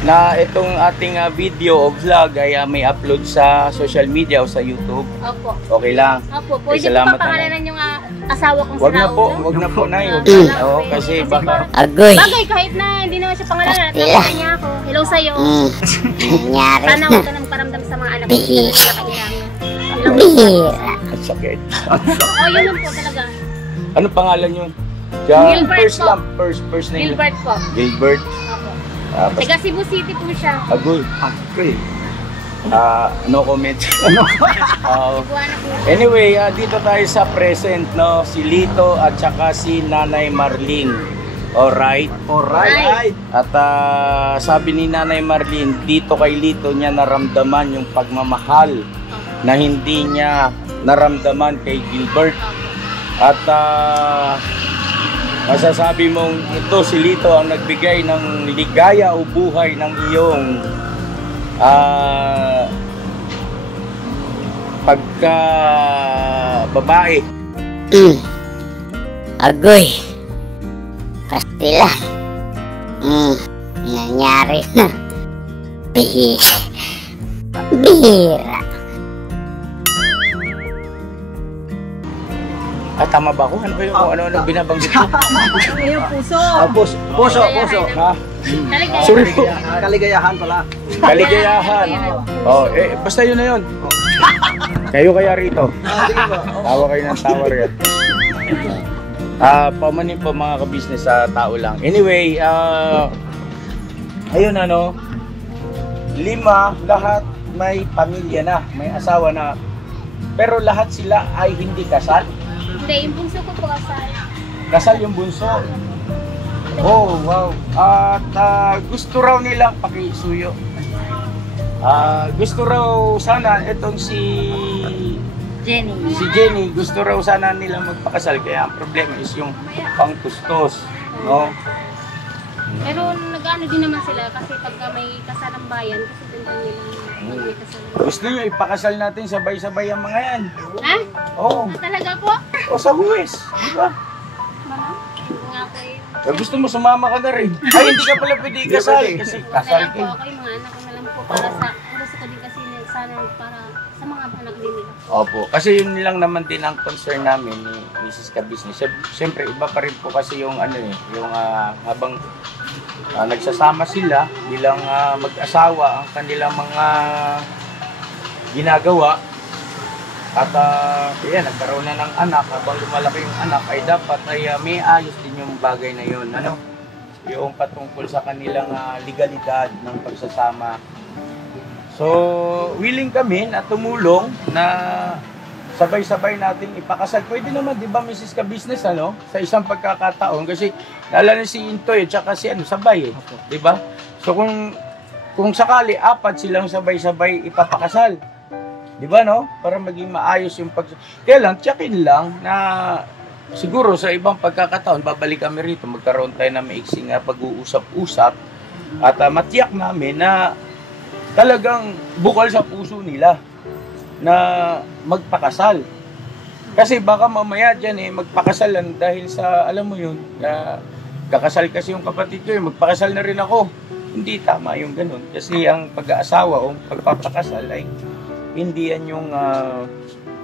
na itong ating video o vlog ay may upload sa social media o sa YouTube. Opo. Okay lang. Opo. Pwede po salamat, papangalanan yung asawa kong Wag na po, Raulo. wag na po na yun. Ah, Oo, okay. kasi Kasi baka... Agoy. Bagay kahit na hindi naman siya pangalanan at nakita niya ako. Hello sa'yo. Nangyari Sana na. huwag ka nang paramdam sa mga anak ko. Hindi na sila kailangan. Ilang Bihira. Ang sakit. Oo, yun lang po talaga. Ano pangalan yun? Gilbert First po. lang, first name. Gilbert po. Gilbert. Opo. Basta Taga Cebu City po siya. Agoy. Okay. No comment. Buwana po. Anyway, dito tayo sa present, no? Si Lito at saka si Nanay Marlene. Alright? Alright. At sabi ni Nanay Marlene, dito kay Lito niya naramdaman yung pagmamahal na hindi niya naramdaman kay Gilbert. At masasabi mong ito si Lito ang nagbigay ng ligaya o buhay ng iyong pagka babae. Agoy. Pastila. Nangyari na. Bihira. Tama ba ako? Ano ba yung ano binabanggit ko? Yung puso. Puso. Ha? Talaga. Sorry po. Kaligayahan pala. Kaligayahan. Basta yun na yun. Kayo kaya rito. Sige po. Tawa kayo ng tawa rin. Pamanin po mga kabisnes sa tao lang. Anyway, ayun ano, 5, lahat may pamilya na, may asawa na. Pero lahat sila ay hindi kasal. Hindi, yung bunso ko po asal. Kasal yung bunso. Oh, wow. At gusto raw nilang pakisuyo. Gusto raw sana itong si Jenny, gusto raw sana nilang magpakasal. Kaya ang problema is yung pangtustos. No? Pero nag-ano din naman sila kasi pagka may kasalang bayan, kasi tindan nila pag may kasalang. Gusto nyo ipakasal natin sabay-sabay ang mga yan. Ha? Oo. Talaga po? O sa huwes. Di ba? Ano? Hindi nga po eh. Gusto mo sumama ka na rin. Ay, hindi ka pala pwede ikasal. Kasi kasal Kaya po ka. ako yung mga anak ko na lang po para sa, gusto ko din kasi sana para sa mga anak din nila. Opo. Kasi yun lang naman din ang concern namin ni Mrs. Kabisnes. Siyempre, iba pa rin po kasi yung ano eh, yung habang nagsasama sila bilang mag-asawa ang kanilang mga ginagawa at yan, nagkaroon na ng anak. Habang lumalaki yung anak ay dapat ay may ayos din yung bagay na yun, ano, yung patungkol sa kanilang legalidad ng pagsasama. So willing kami na tumulong na sabay-sabay natin ipakasal. Pwede naman, di ba, Mrs. Kabisnes, ano, sa isang pagkakataon kasi lalo na si Intoy at saka si ano, sabay eh, di ba? So kung sakali 4 silang sabay-sabay ipapakasal, di ba, no? Para maging maayos yung kaya lang, tsakin lang na siguro sa ibang pagkakataon, babalik kami rito, magkaroon tayo na maiksing pag-uusap-usap at matiyak namin na talagang bukal sa puso nila na magpakasal. Kasi baka mamaya dyan magpakasalan dahil sa, alam mo yun, kakasal kasi yung kapatid ko, magpakasal na rin ako. Hindi tama yung ganun. Kasi ang pag-aasawa o pagpapakasal ay hindi yan yung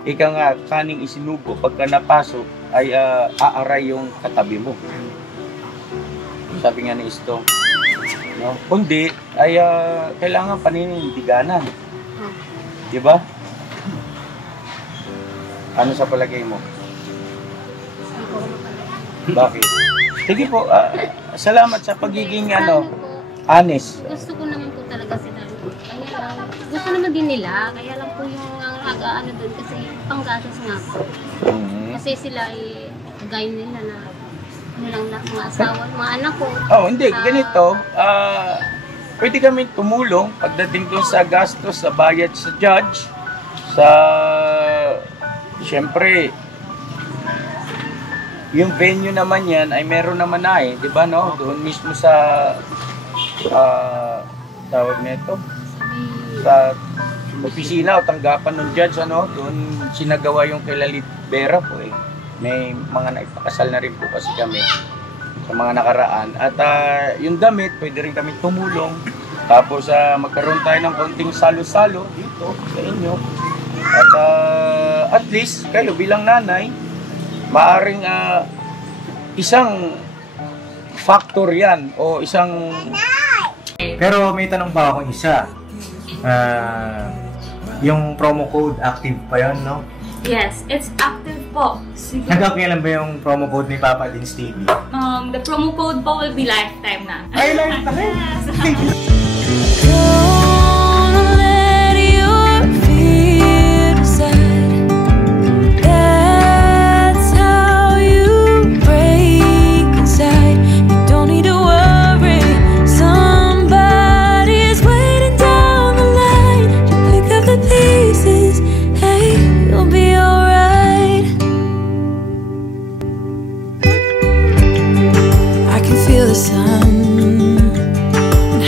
ika nga kaning isinubo pagka napasok ay aaray yung katabi mo. Sabi nga ni Isto. No? Kundi ay kailangan paninindiganan. Di ba? Ano sa palagay mo? Bakit? Sige po, salamat sa pagiging honest. Gusto ko naman po talaga sila. Kaya lang, gusto naman din nila. Kaya lang po yung ano doon kasi panggastos nga po. Kasi sila ay gaya nila na ano lang na mga asawa, mga anak ko. Oh, hindi. Ganito. Pwede kami tumulong pagdating doon sa gastos, sa bayad sa judge, sa siyempre yung venue naman yan ay meron naman na di ba no? Doon mismo sa tawag nito sa opisina o tanggapan ng judge doon sinagawa yung kay Lalit Vera po may mga naipakasal na rin po kasi kami sa mga nakaraan at yung damit pwede rin kami tumulong tapos magkaroon tayo ng konting salo-salo dito sa inyo at least kayo bilang nanay maaring isang factor yan o isang. Pero may tanong pa akong isa. Yung promo code active pa yun, no? Yes, it's active po. Hanggang kailan ba yung promo code ni Papa Dins TV? The promo code po will be lifetime na. Ay, lifetime!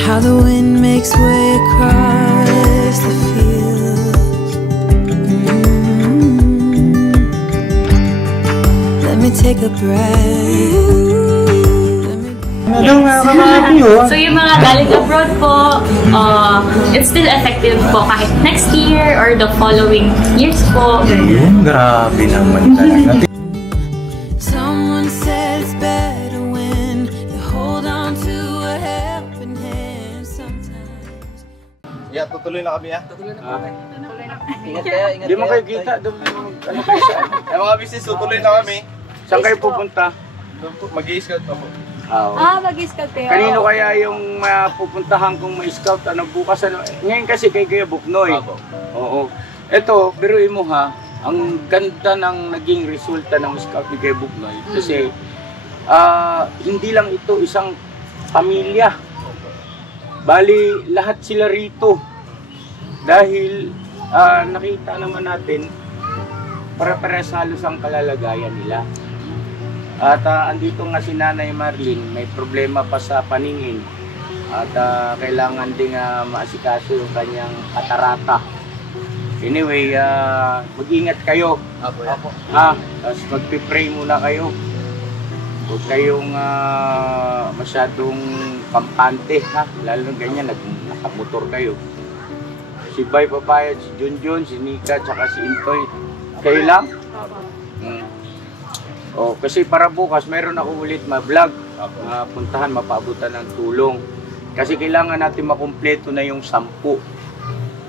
How the wind makes way across the fields. Let me take a breath. So yung mga galing abroad po, it's still effective po kahit next year or the following years po. Grabe naman talaga. Someone said it's better when you hold on to a helping hand sometimes. Yeah, tutuloy na kami Tutuloy na kami. Ingat kayo, ingat Di mo kayo kita doon ano kayo saan? Mga business, tutuloy na kami. Saan kayo pupunta? Mag-i-scout pa po. Mag-scout kayo. Kanino kaya yung pupuntahan kung may scout bukas ngayon kasi kay Kuya Buknoy. Oo. Ito, biruin mo ang ganda ng naging resulta ng scout ni Kuya Buknoy kasi hindi lang ito isang pamilya. Bali lahat sila rito. Dahil nakita naman natin para-pares halos ang kalalagayan nila. At andito nga si Nanay Marlene, may problema pa sa paningin at kailangan ding maasikaso yung kanyang katarata. Anyway, mag-ingat kayo. Tapos magpipray muna kayo. Huwag kayong masyadong kampante, lalo na ganyan, nakamotor kayo. Si Bay Papayad, si Junjun, si Nika, tsaka si Intoy. Kayo lang? Kasi para bukas, mayroon ako ulit ma-vlog. Puntahan, mapaabutan ng tulong. Kasi kailangan natin makumpleto na yung 10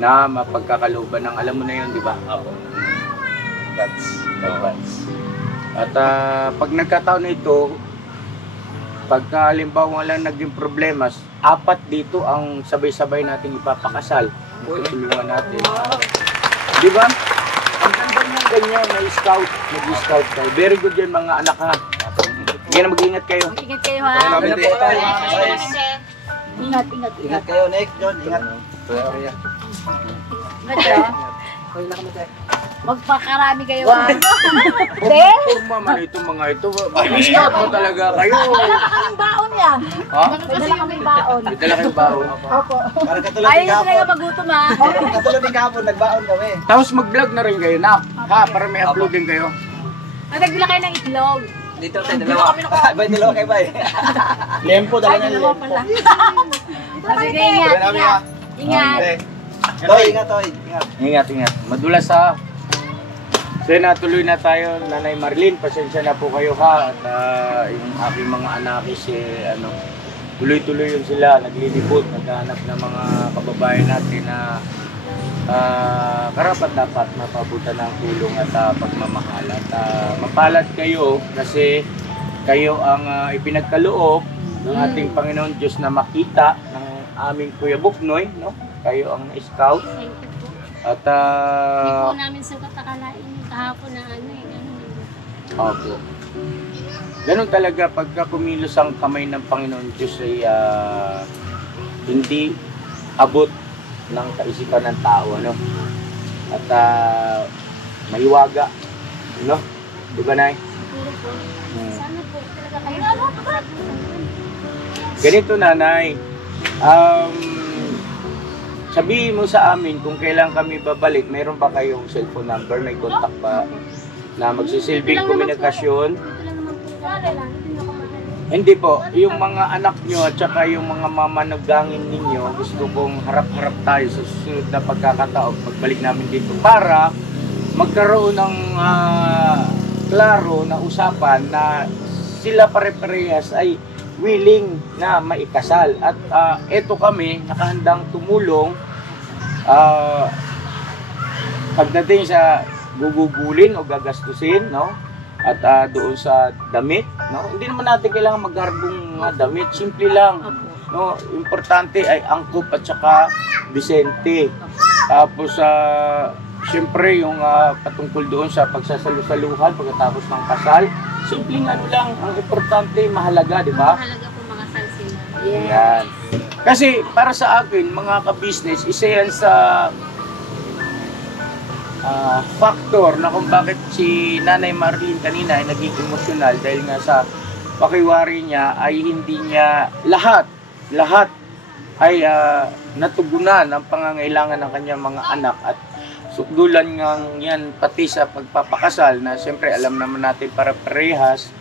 na mapagkakalooban ng, alam mo na yun, di ba? That's advance. At pag nagkataon na ito, pagka halimbawa lang naging problemas, 4 dito ang sabay-sabay natin ipapakasal. Tutulungan natin. Di ba? Ang ganda ng ganyan, mag-scout kayo. Very good yan mga anak Sige na, mag-ingat kayo. Ingat kayo Ingat kayo, Nick, John, ingat. Ingat kayo. Magpakarami kayo. Purma man itong mga ito. Miniskat mo talaga kayo. Dala kaming baon yan. Ha? Dala kaming baon. May dala kayong baon. Opo. Parang katulad Ayaw ng nyo talaga kapon. magutom ha. Katulad ng kapon, nagbaon kami. Tapos mag-vlog na rin kayo na. Ha, para may upload din kayo. Nagbila kayo ng itlog. Dito tayo, dalawa. Bay, dalawa kayo, bay. Lempo, Ay, dala niya dalawa lempo. pala. Sige, ingat, Dala namin, ingat. ha? Ingat. Toy, ingat, Toy. Ingat. Ingat, ingat. Madulas ha. So yun, natuloy na tayo, Nanay Marlene. Pasensya na po kayo ha. At yung aking mga anakis, ano, tuloy-tuloy yun sila. Naglilibot, naghahanap ng mga kababayan natin na karapat dapat mapabutan ng tulong at pagmamahal. At mapalad kayo kasi kayo ang ipinagkaloob ng ating Panginoon Diyos na makita ng aming Kuya Buknoy, no? Kayo ang na-scout. Thank you po. At Hindi po namin sukat akalain kahapon na ano eh. opo. Ganun talaga pagka kumilos ang kamay ng Panginoon Diyos ay hindi abot ng kaisipan ng tao, ano? At maliwaga, no? Di ba, Nay? Siguro po. Sana po talaga kayo. Ganito, Nanay. Sabihin mo sa amin kung kailan kami babalik, mayroon ba kayong cellphone number, may contact pa na magsisilbing komunikasyon? Hindi po, yung mga anak nyo at saka yung mga mamanugangin ninyo, gusto kong harap-harap tayo sa susunod na pagkakataon pagbalik namin dito para magkaroon ng klaro na usapan na sila pare-parehas ay willing na maikasal. At eto kami, nakahandang tumulong pagdating sa gugugulin o gagastusin, no? At doon sa damit, no? Hindi naman natin kailangan magharbong damit, simple lang. No, importante ay angkop at saka Vicente. Tapos siyempre yung patungkol doon sa pagsasalu-saluhan pagkatapos ng kasal. Simpleng ano lang, ang importante mahalaga, di ba? Mahalaga po makasal sila. Yan. Kasi para sa akin, mga ka-business, isa yan sa factor na kung bakit si Nanay Marlene kanina ay naging emosyonal dahil nga sa pakiwari niya ay hindi niya lahat ay natugunan ang pangangailangan ng kanyang mga anak at sukdulan ngang yan pati sa pagpapakasal na siyempre alam naman natin para parehas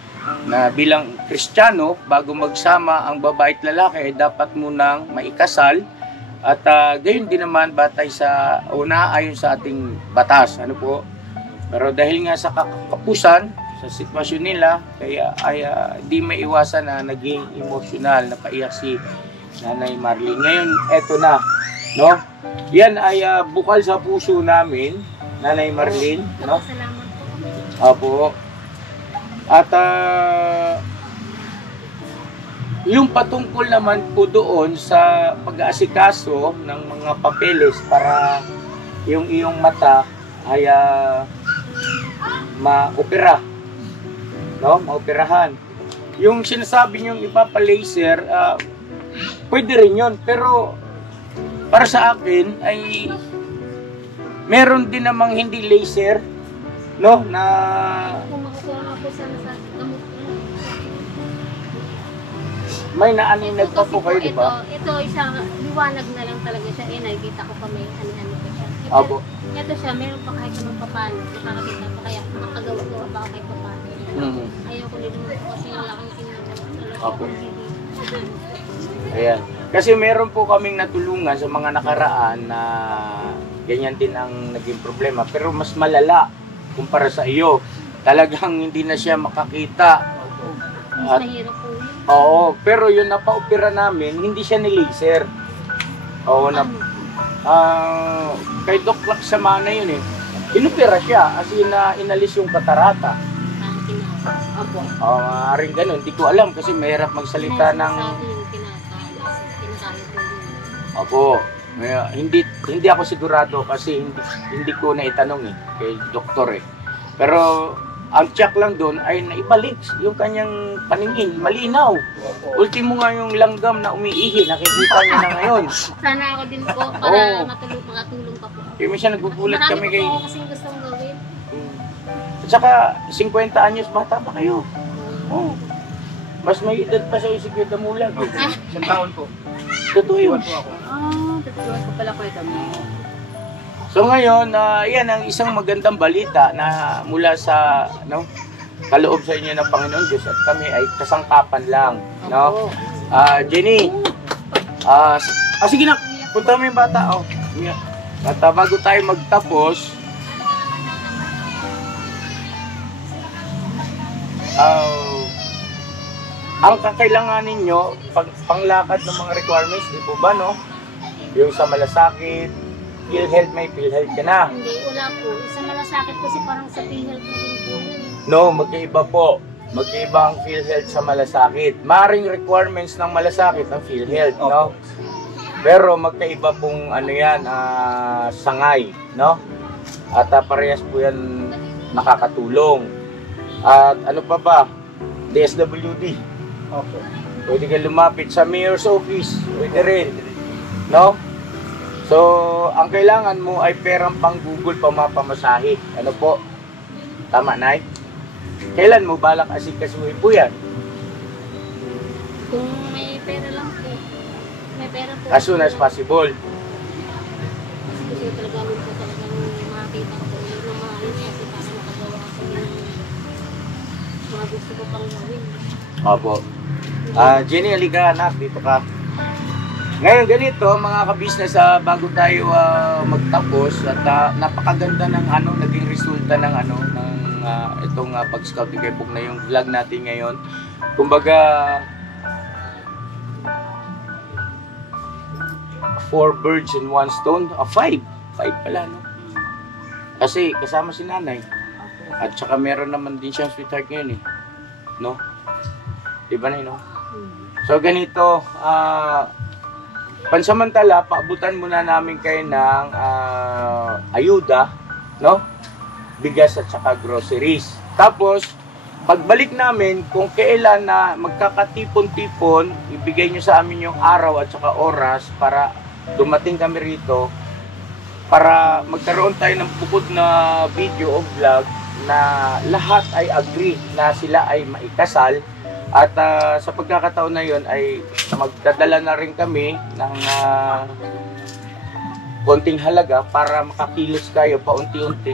na bilang Kristiyano bago magsama ang babae at lalaki ay dapat munang maikasal. At gayon din naman batay sa ayon sa ating batas, ano po. Pero dahil nga sa kapusan sa sitwasyon nila, kaya ay di maiwasan na naging emosyonal na paiyak si Nanay Marlene. Ngayon, eto na, no? Yan ay bukal sa puso namin, Nanay Marlene, no? Salamat po. Apo. At yung patungkol naman po doon sa pag-aasikaso ng mga papeles para yung iyong mata ay ma-opera, no? Ma-operahan. Yung sinasabi niyong ipapa-laser, pwede rin yun, pero para sa akin ay meron din namang hindi laser, no? Na Kung makukuha nga po sana sa gamot ko. may naaninag pa po kayo, di ba? Ito isang liwanag na lang talaga siya. Eh, nakikita ko pa may ano-ano pa siya. Abo. Ito siya, meron pa kahit naman papano. Nakakakita pa kaya makagawa-gawa pa ako kahit papano. Ayaw ko din naman po kasi wala kang sinagawa. Apo. Ayan. Kasi meron po kaming natulungan sa mga nakaraan na ganyan din ang naging problema. Pero mas malala kumpara sa iyo. Talagang hindi na siya makakita. Mas mahirap po yun. Oo, pero yun napa-opera namin, hindi siya ni-laser. Oo, kay Doc Laksamana yun eh. Inopera siya, as in inalis yung katarata. Opo. Oo, maaaring ganun. Hindi ko alam kasi mahirap magsalita ng... Opo. Hindi ako sigurado kasi hindi ko naitanong eh, kay doktor eh. Pero ang check lang doon ay naibalik yung kanyang paningin, malinaw. Ultimo nga yung langgam na umiihi, nakikita niya na ngayon. Sana ako din po para makatulong pa po. Kaya minsan nagbubulat kami kay... Marami po ako kasing gustong gawin. Tsaka 50 anyos, bata pa kayo. Oh. Mas may edad pa sa isip yung damulag. Isang taon po. Totoo yun. Tutuwan ko pala kwenta mo. So ngayon, yan ang isang magandang balita na mula sa kaloob sa inyo ng Panginoon Diyos at kami ay kasangkapan lang. No? Jenny, sige na, punta mo yung bata. Oh. At bago tayo magtapos, ang kakailanganin nyo, panglakad ng mga requirements, di po ba, no? Yung sa malasakit, PhilHealth, may PhilHealth ka na. Hindi, wala po. Isa malasakit kasi parang sa PhilHealth na din po yun. No, magkaiba po. Magkaiba ang PhilHealth sa malasakit. Maring requirements ng malasakit ang PhilHealth, no? Pero magkaiba pong sangay, no? At parehas po yan nakakatulong. At ano pa ba? DSWD. Okay. Pwede ka lumapit sa mayor's office. Pwede rin. No? So, ang kailangan mo ay perang pang Google pamapamasahe. Ano po? Tama, Nay? Kailan mo balak asikasuhin po yan? Kung may pera lang po. May pera po. As soon as possible. Kasi talaga po talagang makakita ko yung lumahin kasi para makagawa ako ng mga gusto ko pang gawin. Opo. Jenny, halika anak, dito ka. Ngayon ganito mga ka-business, bago tayo magtapos at napakaganda ng naging resulta ng itong pag-scouting kay Pug na yung vlog natin ngayon. Kumbaga 4 birds in 1 stone, 5 pala, no? Kasi kasama si nanay at saka meron naman din siyang sweetheart ngayon no? Diba na no? So ganito, pansamantala, paabutan muna namin kayo ng ayuda, no? Bigas at saka groceries. Tapos, pagbalik namin, kung kailan na magkakatipon-tipon, ibigay nyo sa amin yung araw at saka oras para dumating kami rito para magkaroon tayo ng bukod na video o vlog na lahat ay agree na sila ay maikasal. At sa pagkakataon na yun ay magdadala na rin kami ng konting halaga para makakilos kayo paunti-unti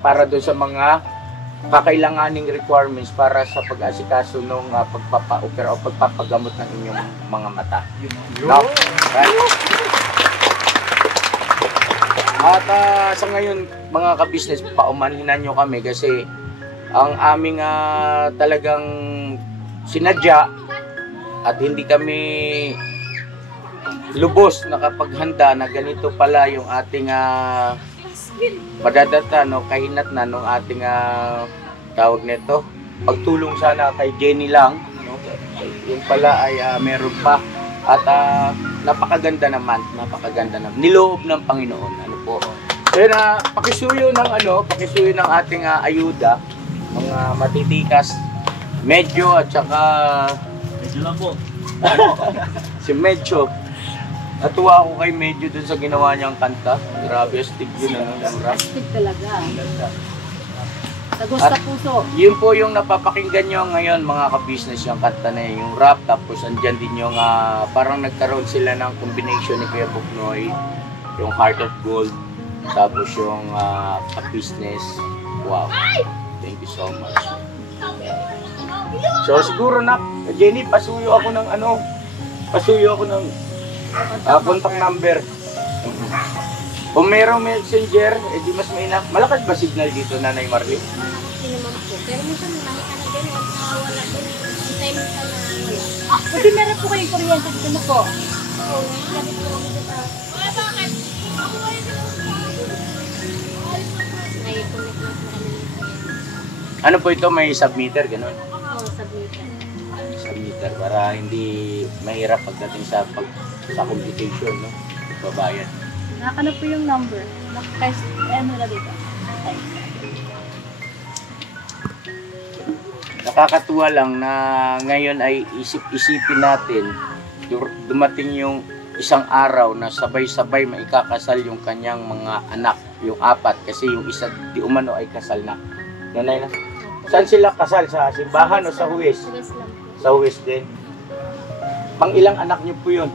para doon sa mga kakailanganing requirements para sa pag-asikaso ng pagpapa-opera o pagpapagamot ng inyong mga mata. No? Right? At sa ngayon mga ka-business, paumanhinan nyo kami kasi ang aming talagang sinadya at hindi kami lubos nakapaghanda na ganito pala yung ating madadata, no, kahinat na nung ating tawag nito. Pagtulong sana kay Jenny lang, no? Yung pala ay meron pa at napakaganda naman, niloob ng Panginoon. Ano po? So yun, pakisuyo ng ating ayuda, mga matitikas, medyo at saka medyo lang po. Si Medyo. Natuwa ako kay Medyo dun sa ginawa niyang kanta. Grabe, astig yun, yung rap. Astig talaga. Tagos sa puso. Yun po yung napapakinggan nyo ngayon mga ka-business, yung kanta na yun, yung rap. Tapos andyan din yung parang nagkaroon sila ng combination ni Kuya Buknoy, yung Heart of Gold, tapos yung ka-business. Wow. Thank you so much. So siguro na, Jenny, pasuyo ako ng contact number. Kung mayroong messenger, di mas mainam. Malakas ba signal dito, Nanay Marley? Hindi naman po. Pero minsan nakita na din, wala din. Time ka na wala. Kasi meron po kayong kuryente dito na po. Oo, lapit po kami dito sa... Bakit? Nai-connect na po kami. Ano po ito? May submeter, ganun? Oo, submeter. Submeter, para hindi mahirap pagdating sa computation, no? Babayan. Nakakano po yung number. Ano na dito? Nakakatuwa lang na ngayon ay isip-isipin natin dumating yung isang araw na sabay-sabay maikakasal yung kanyang mga anak. yung apat kasi yung isa di umano ay kasal na. Nanay na. Saan sila kasal? Sa simbahan o sa huwes? Yes lang po. Sa huwes din. Pang ilang anak niyo po yun?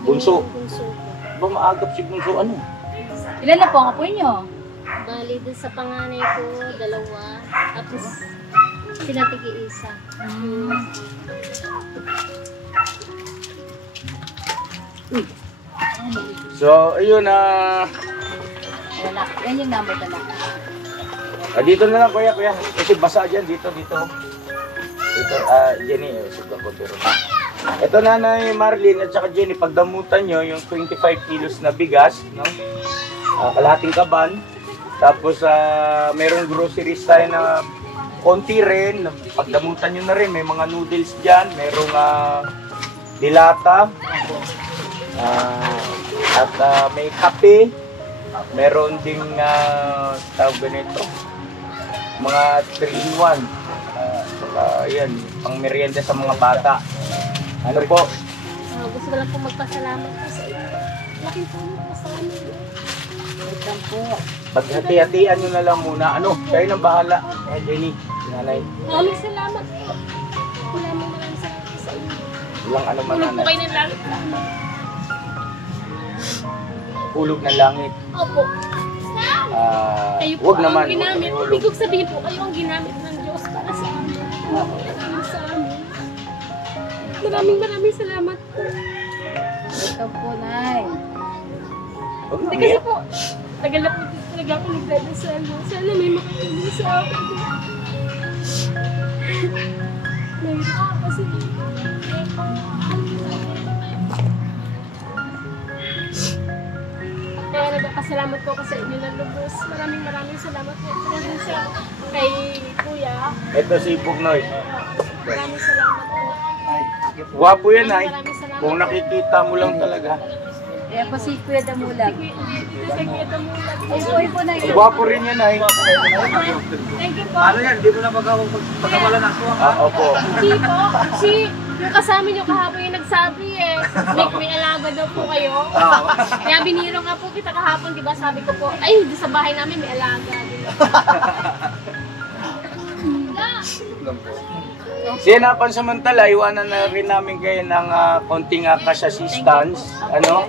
Bunso. Bunso po. Ba maagap si Bunso ano? Ilan na po ang apo nyo? Bali dun sa panganay ko, 2. Tapos sila tigi-isa. So, ayun Wala. Yan yung number talaga. dito na lang kuya. Kasi basa dyan, dito. Dito, Jenny, suga ko pero na. Ito Nanay Marlene at saka Jenny, pagdamutan nyo yung 25 kilos na bigas, no? Kalahating kaban. Tapos, merong groceries tayo na konti rin. Pagdamutan nyo na rin, may mga noodles dyan, merong dilata. At may kape. Meron ding tawag ganito, mga 3-in-1. Ayan, pang merienda sa mga bata. Ano po? Gusto ko lang po magpasalamat po sa inyo. Laking tulong po sa amin. Welcome po. Paghati-hatian nyo na lang muna. Ano? Kayo nang bahala. Jenny, nanay. Maraming salamat po. Maraming salamat po sa inyo. Walang ano man Tulong po nanay. kayo ng langit. Hulog ng langit. Opo. Kayo po Wag naman. ang ginamit. Hulog. Ibig sabihin po, kayo ang ginamit ng Diyos para sa amin. Sa amin. Maraming salamat po. Welcome po, Nay. Wag na, Hindi kasi po, tagal na po talaga ako nagdadasal. Sana may makatulong sa akin. Nahirap ako kasi. Kaya nagpapasalamat po ako sa inyo ng lubos. Maraming salamat po. Maraming sa kay Kuya. Ito si Bugnoy. Maraming salamat po. Gwapo yan ay. Maraming salamat Kung po. nakikita mo lang talaga. Kaya po si Kuya Damulag. Dito sa Kuya Damulag. Uy po na yun. Gwapo rin yan ay. Thank you po. Ano yan? Hindi mo na magkawala na ako. Opo. Yung kasama nyo kahapon yung nagsabi may alaga daw po kayo. Kaya biniro nga po kita kahapon, di ba? Sabi ko po, ay, di sa bahay namin may alaga. Siya napansamantala, iwanan na rin namin kayo ng konting cash assistance. Ano?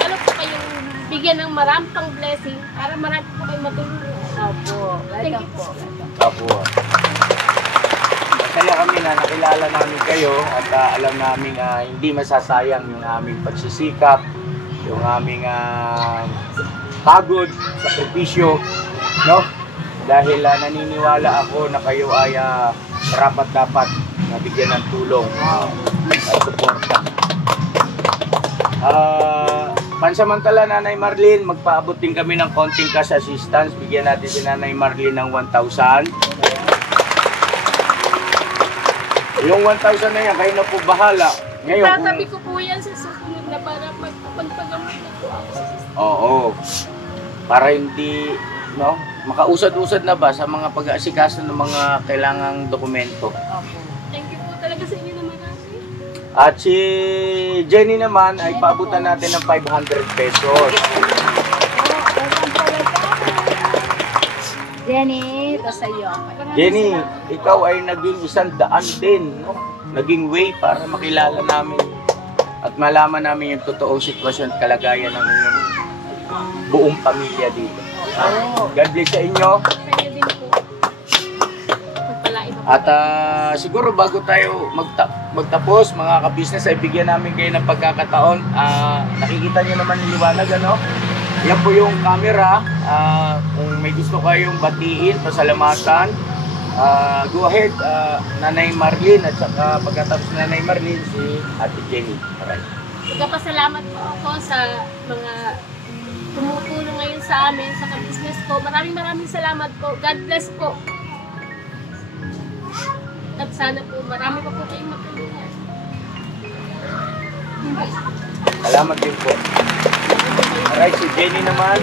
Lalo po kayong bigyan ng marami pang blessing para marami po kayong matulungan. Opo. Thank you Welcome po. po. Opo. Kaya kami na nakilala namin kayo at alam namin hindi masasayang yung aming pagsisikap, yung aming pagod, sakripisyo, no? Dahil naniniwala ako na kayo ay dapat nabigyan ng tulong at suporta. Pansamantala, Nanay Marlene, magpaabot din kami ng konting cash assistance. Bigyan natin si Nanay Marlene ng 1,000. Yung 1,000 na yan, kayo na po bahala. Ngayon, Tatabi ko po yan sa susunod na para magpagpagamot na po ako sa susunod. oo. Para hindi, no, makausad-usad na ba sa mga pag-aasikaso ng mga kailangang dokumento. Opo. Thank you po talaga sa inyo na marami. At si Jenny naman ay paabutan natin ng 500 pesos. Jenny, ito sa iyo. Jenny, ikaw ay naging 100 din, no? Naging way para makilala namin at malaman namin yung totoong sitwasyon at kalagayan ng inyong buong pamilya dito. God bless sa inyo. Sa inyo din po. Pagpalain ako. At siguro bago tayo magtapos, mga ka-business, ay bigyan namin kayo ng pagkakataon. Nakikita nyo naman yung liwanag, ano? Yan po yung camera. Kung may gusto kayong batiin, pasalamatan, go ahead, Nanay Marlene, at saka pagkatapos ni Nanay Marlene, si Ate Jenny. Alright. Magpapasalamat po ako sa mga tumutulong ngayon sa amin, sa ka-business ko. Maraming salamat po. God bless po. At sana po marami pa po kayong matulungan. Salamat din po. Alright, si Jenny naman.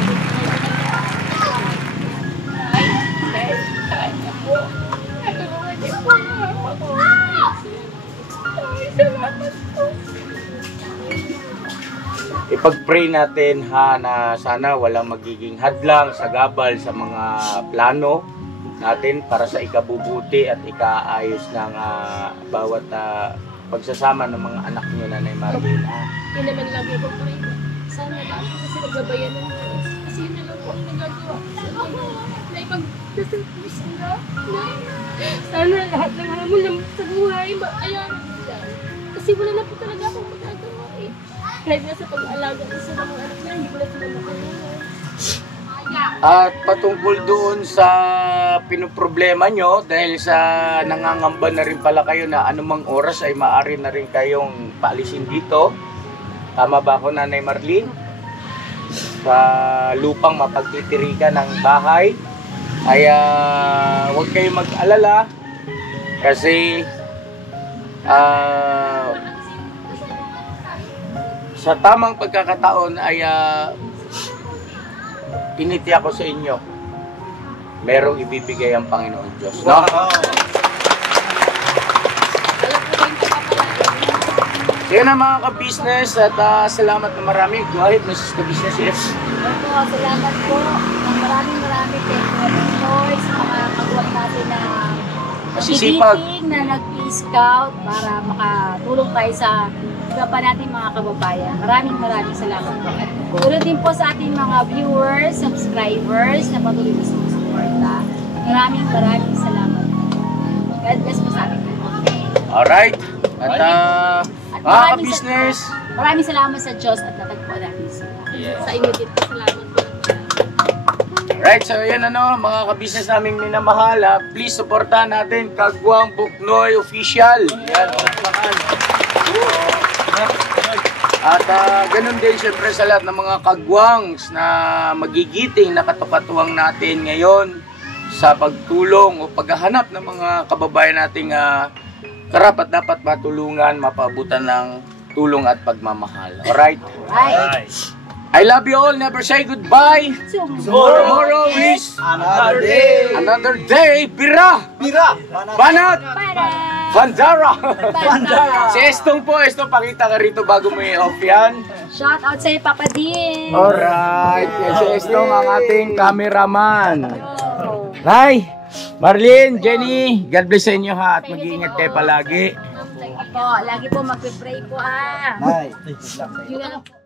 Natulungan niyo po ang mama ko. Salamat po. ipag-pray natin ha na sana walang magiging hadlang sa gabal sa mga plano natin para sa ikabubuti at ikaayos ng bawat pagsasama ng mga anak niyo, Nanay Marlene. Yun naman lagi ko pray. Sana lahat kasi nagbabayan ng Diyos. Kasi yun na lang po ang nagagawa. Na ipag-dasal po sila. Sana lahat ng hamon na sa buhay, maayaran sila. Kasi wala na po talaga akong magagawa eh. Kahit na sa pag-aalaga ko sa mga anak na, hindi ko na sila makagawa. At patungkol doon sa pinoproblema nyo, dahil sa nangangamba na rin pala kayo na anumang oras ay maaari na rin kayong paalisin dito. Tama ba ako, Nanay Marlene? Sa lupang mapagtitirikan ng bahay. Ay huwag kayong mag-alala kasi sa tamang pagkakataon ay tinitiyak ko sa inyo, merong ibibigay ang Panginoon Diyos. No? So yun ang mga ka-business at salamat na marami. Go ahead, Mrs. Ka-business. Yes. Opo, salamat po. Maraming kay Noy sa mga kagawad natin na masisipag na nag-scout para makatulong tayo sa iba pa natin mga kababayan. Maraming salamat po. At tulad din po sa ating mga viewers, subscribers na patuloy na sumusuporta. Maraming salamat. God bless po sa ating mga. Alright. At mga ka-business, maraming salamat sa Diyos at natagpuan natin sila. Sa inyo din po, salamat po. right, so yan mga ka-business naming minamahal, please supportahan natin Kagwang Buknoy Official. Yan, at ganun din syempre sa lahat ng mga kagwangs na magigiting na katukatuwang natin ngayon sa pagtulong o paghahanap ng mga kababayan nating karapat dapat matulungan, mapabutan ng tulong at pagmamahal. Alright? Right. I love you all. Never say goodbye. Tomorrow is Another day. Another day. Bira. Banat. Bandara. Si Estong po. Estong, pakita ka rito bago mo i-off yan. Shout out sa Papa Din. Alright. Yan si Estong ang ating cameraman. Nay, Marlene, Jenny, God bless sa inyo ha at mag-iingat kayo palagi. Lagi po, magpe-pray po ha. Nay, good luck sa inyo.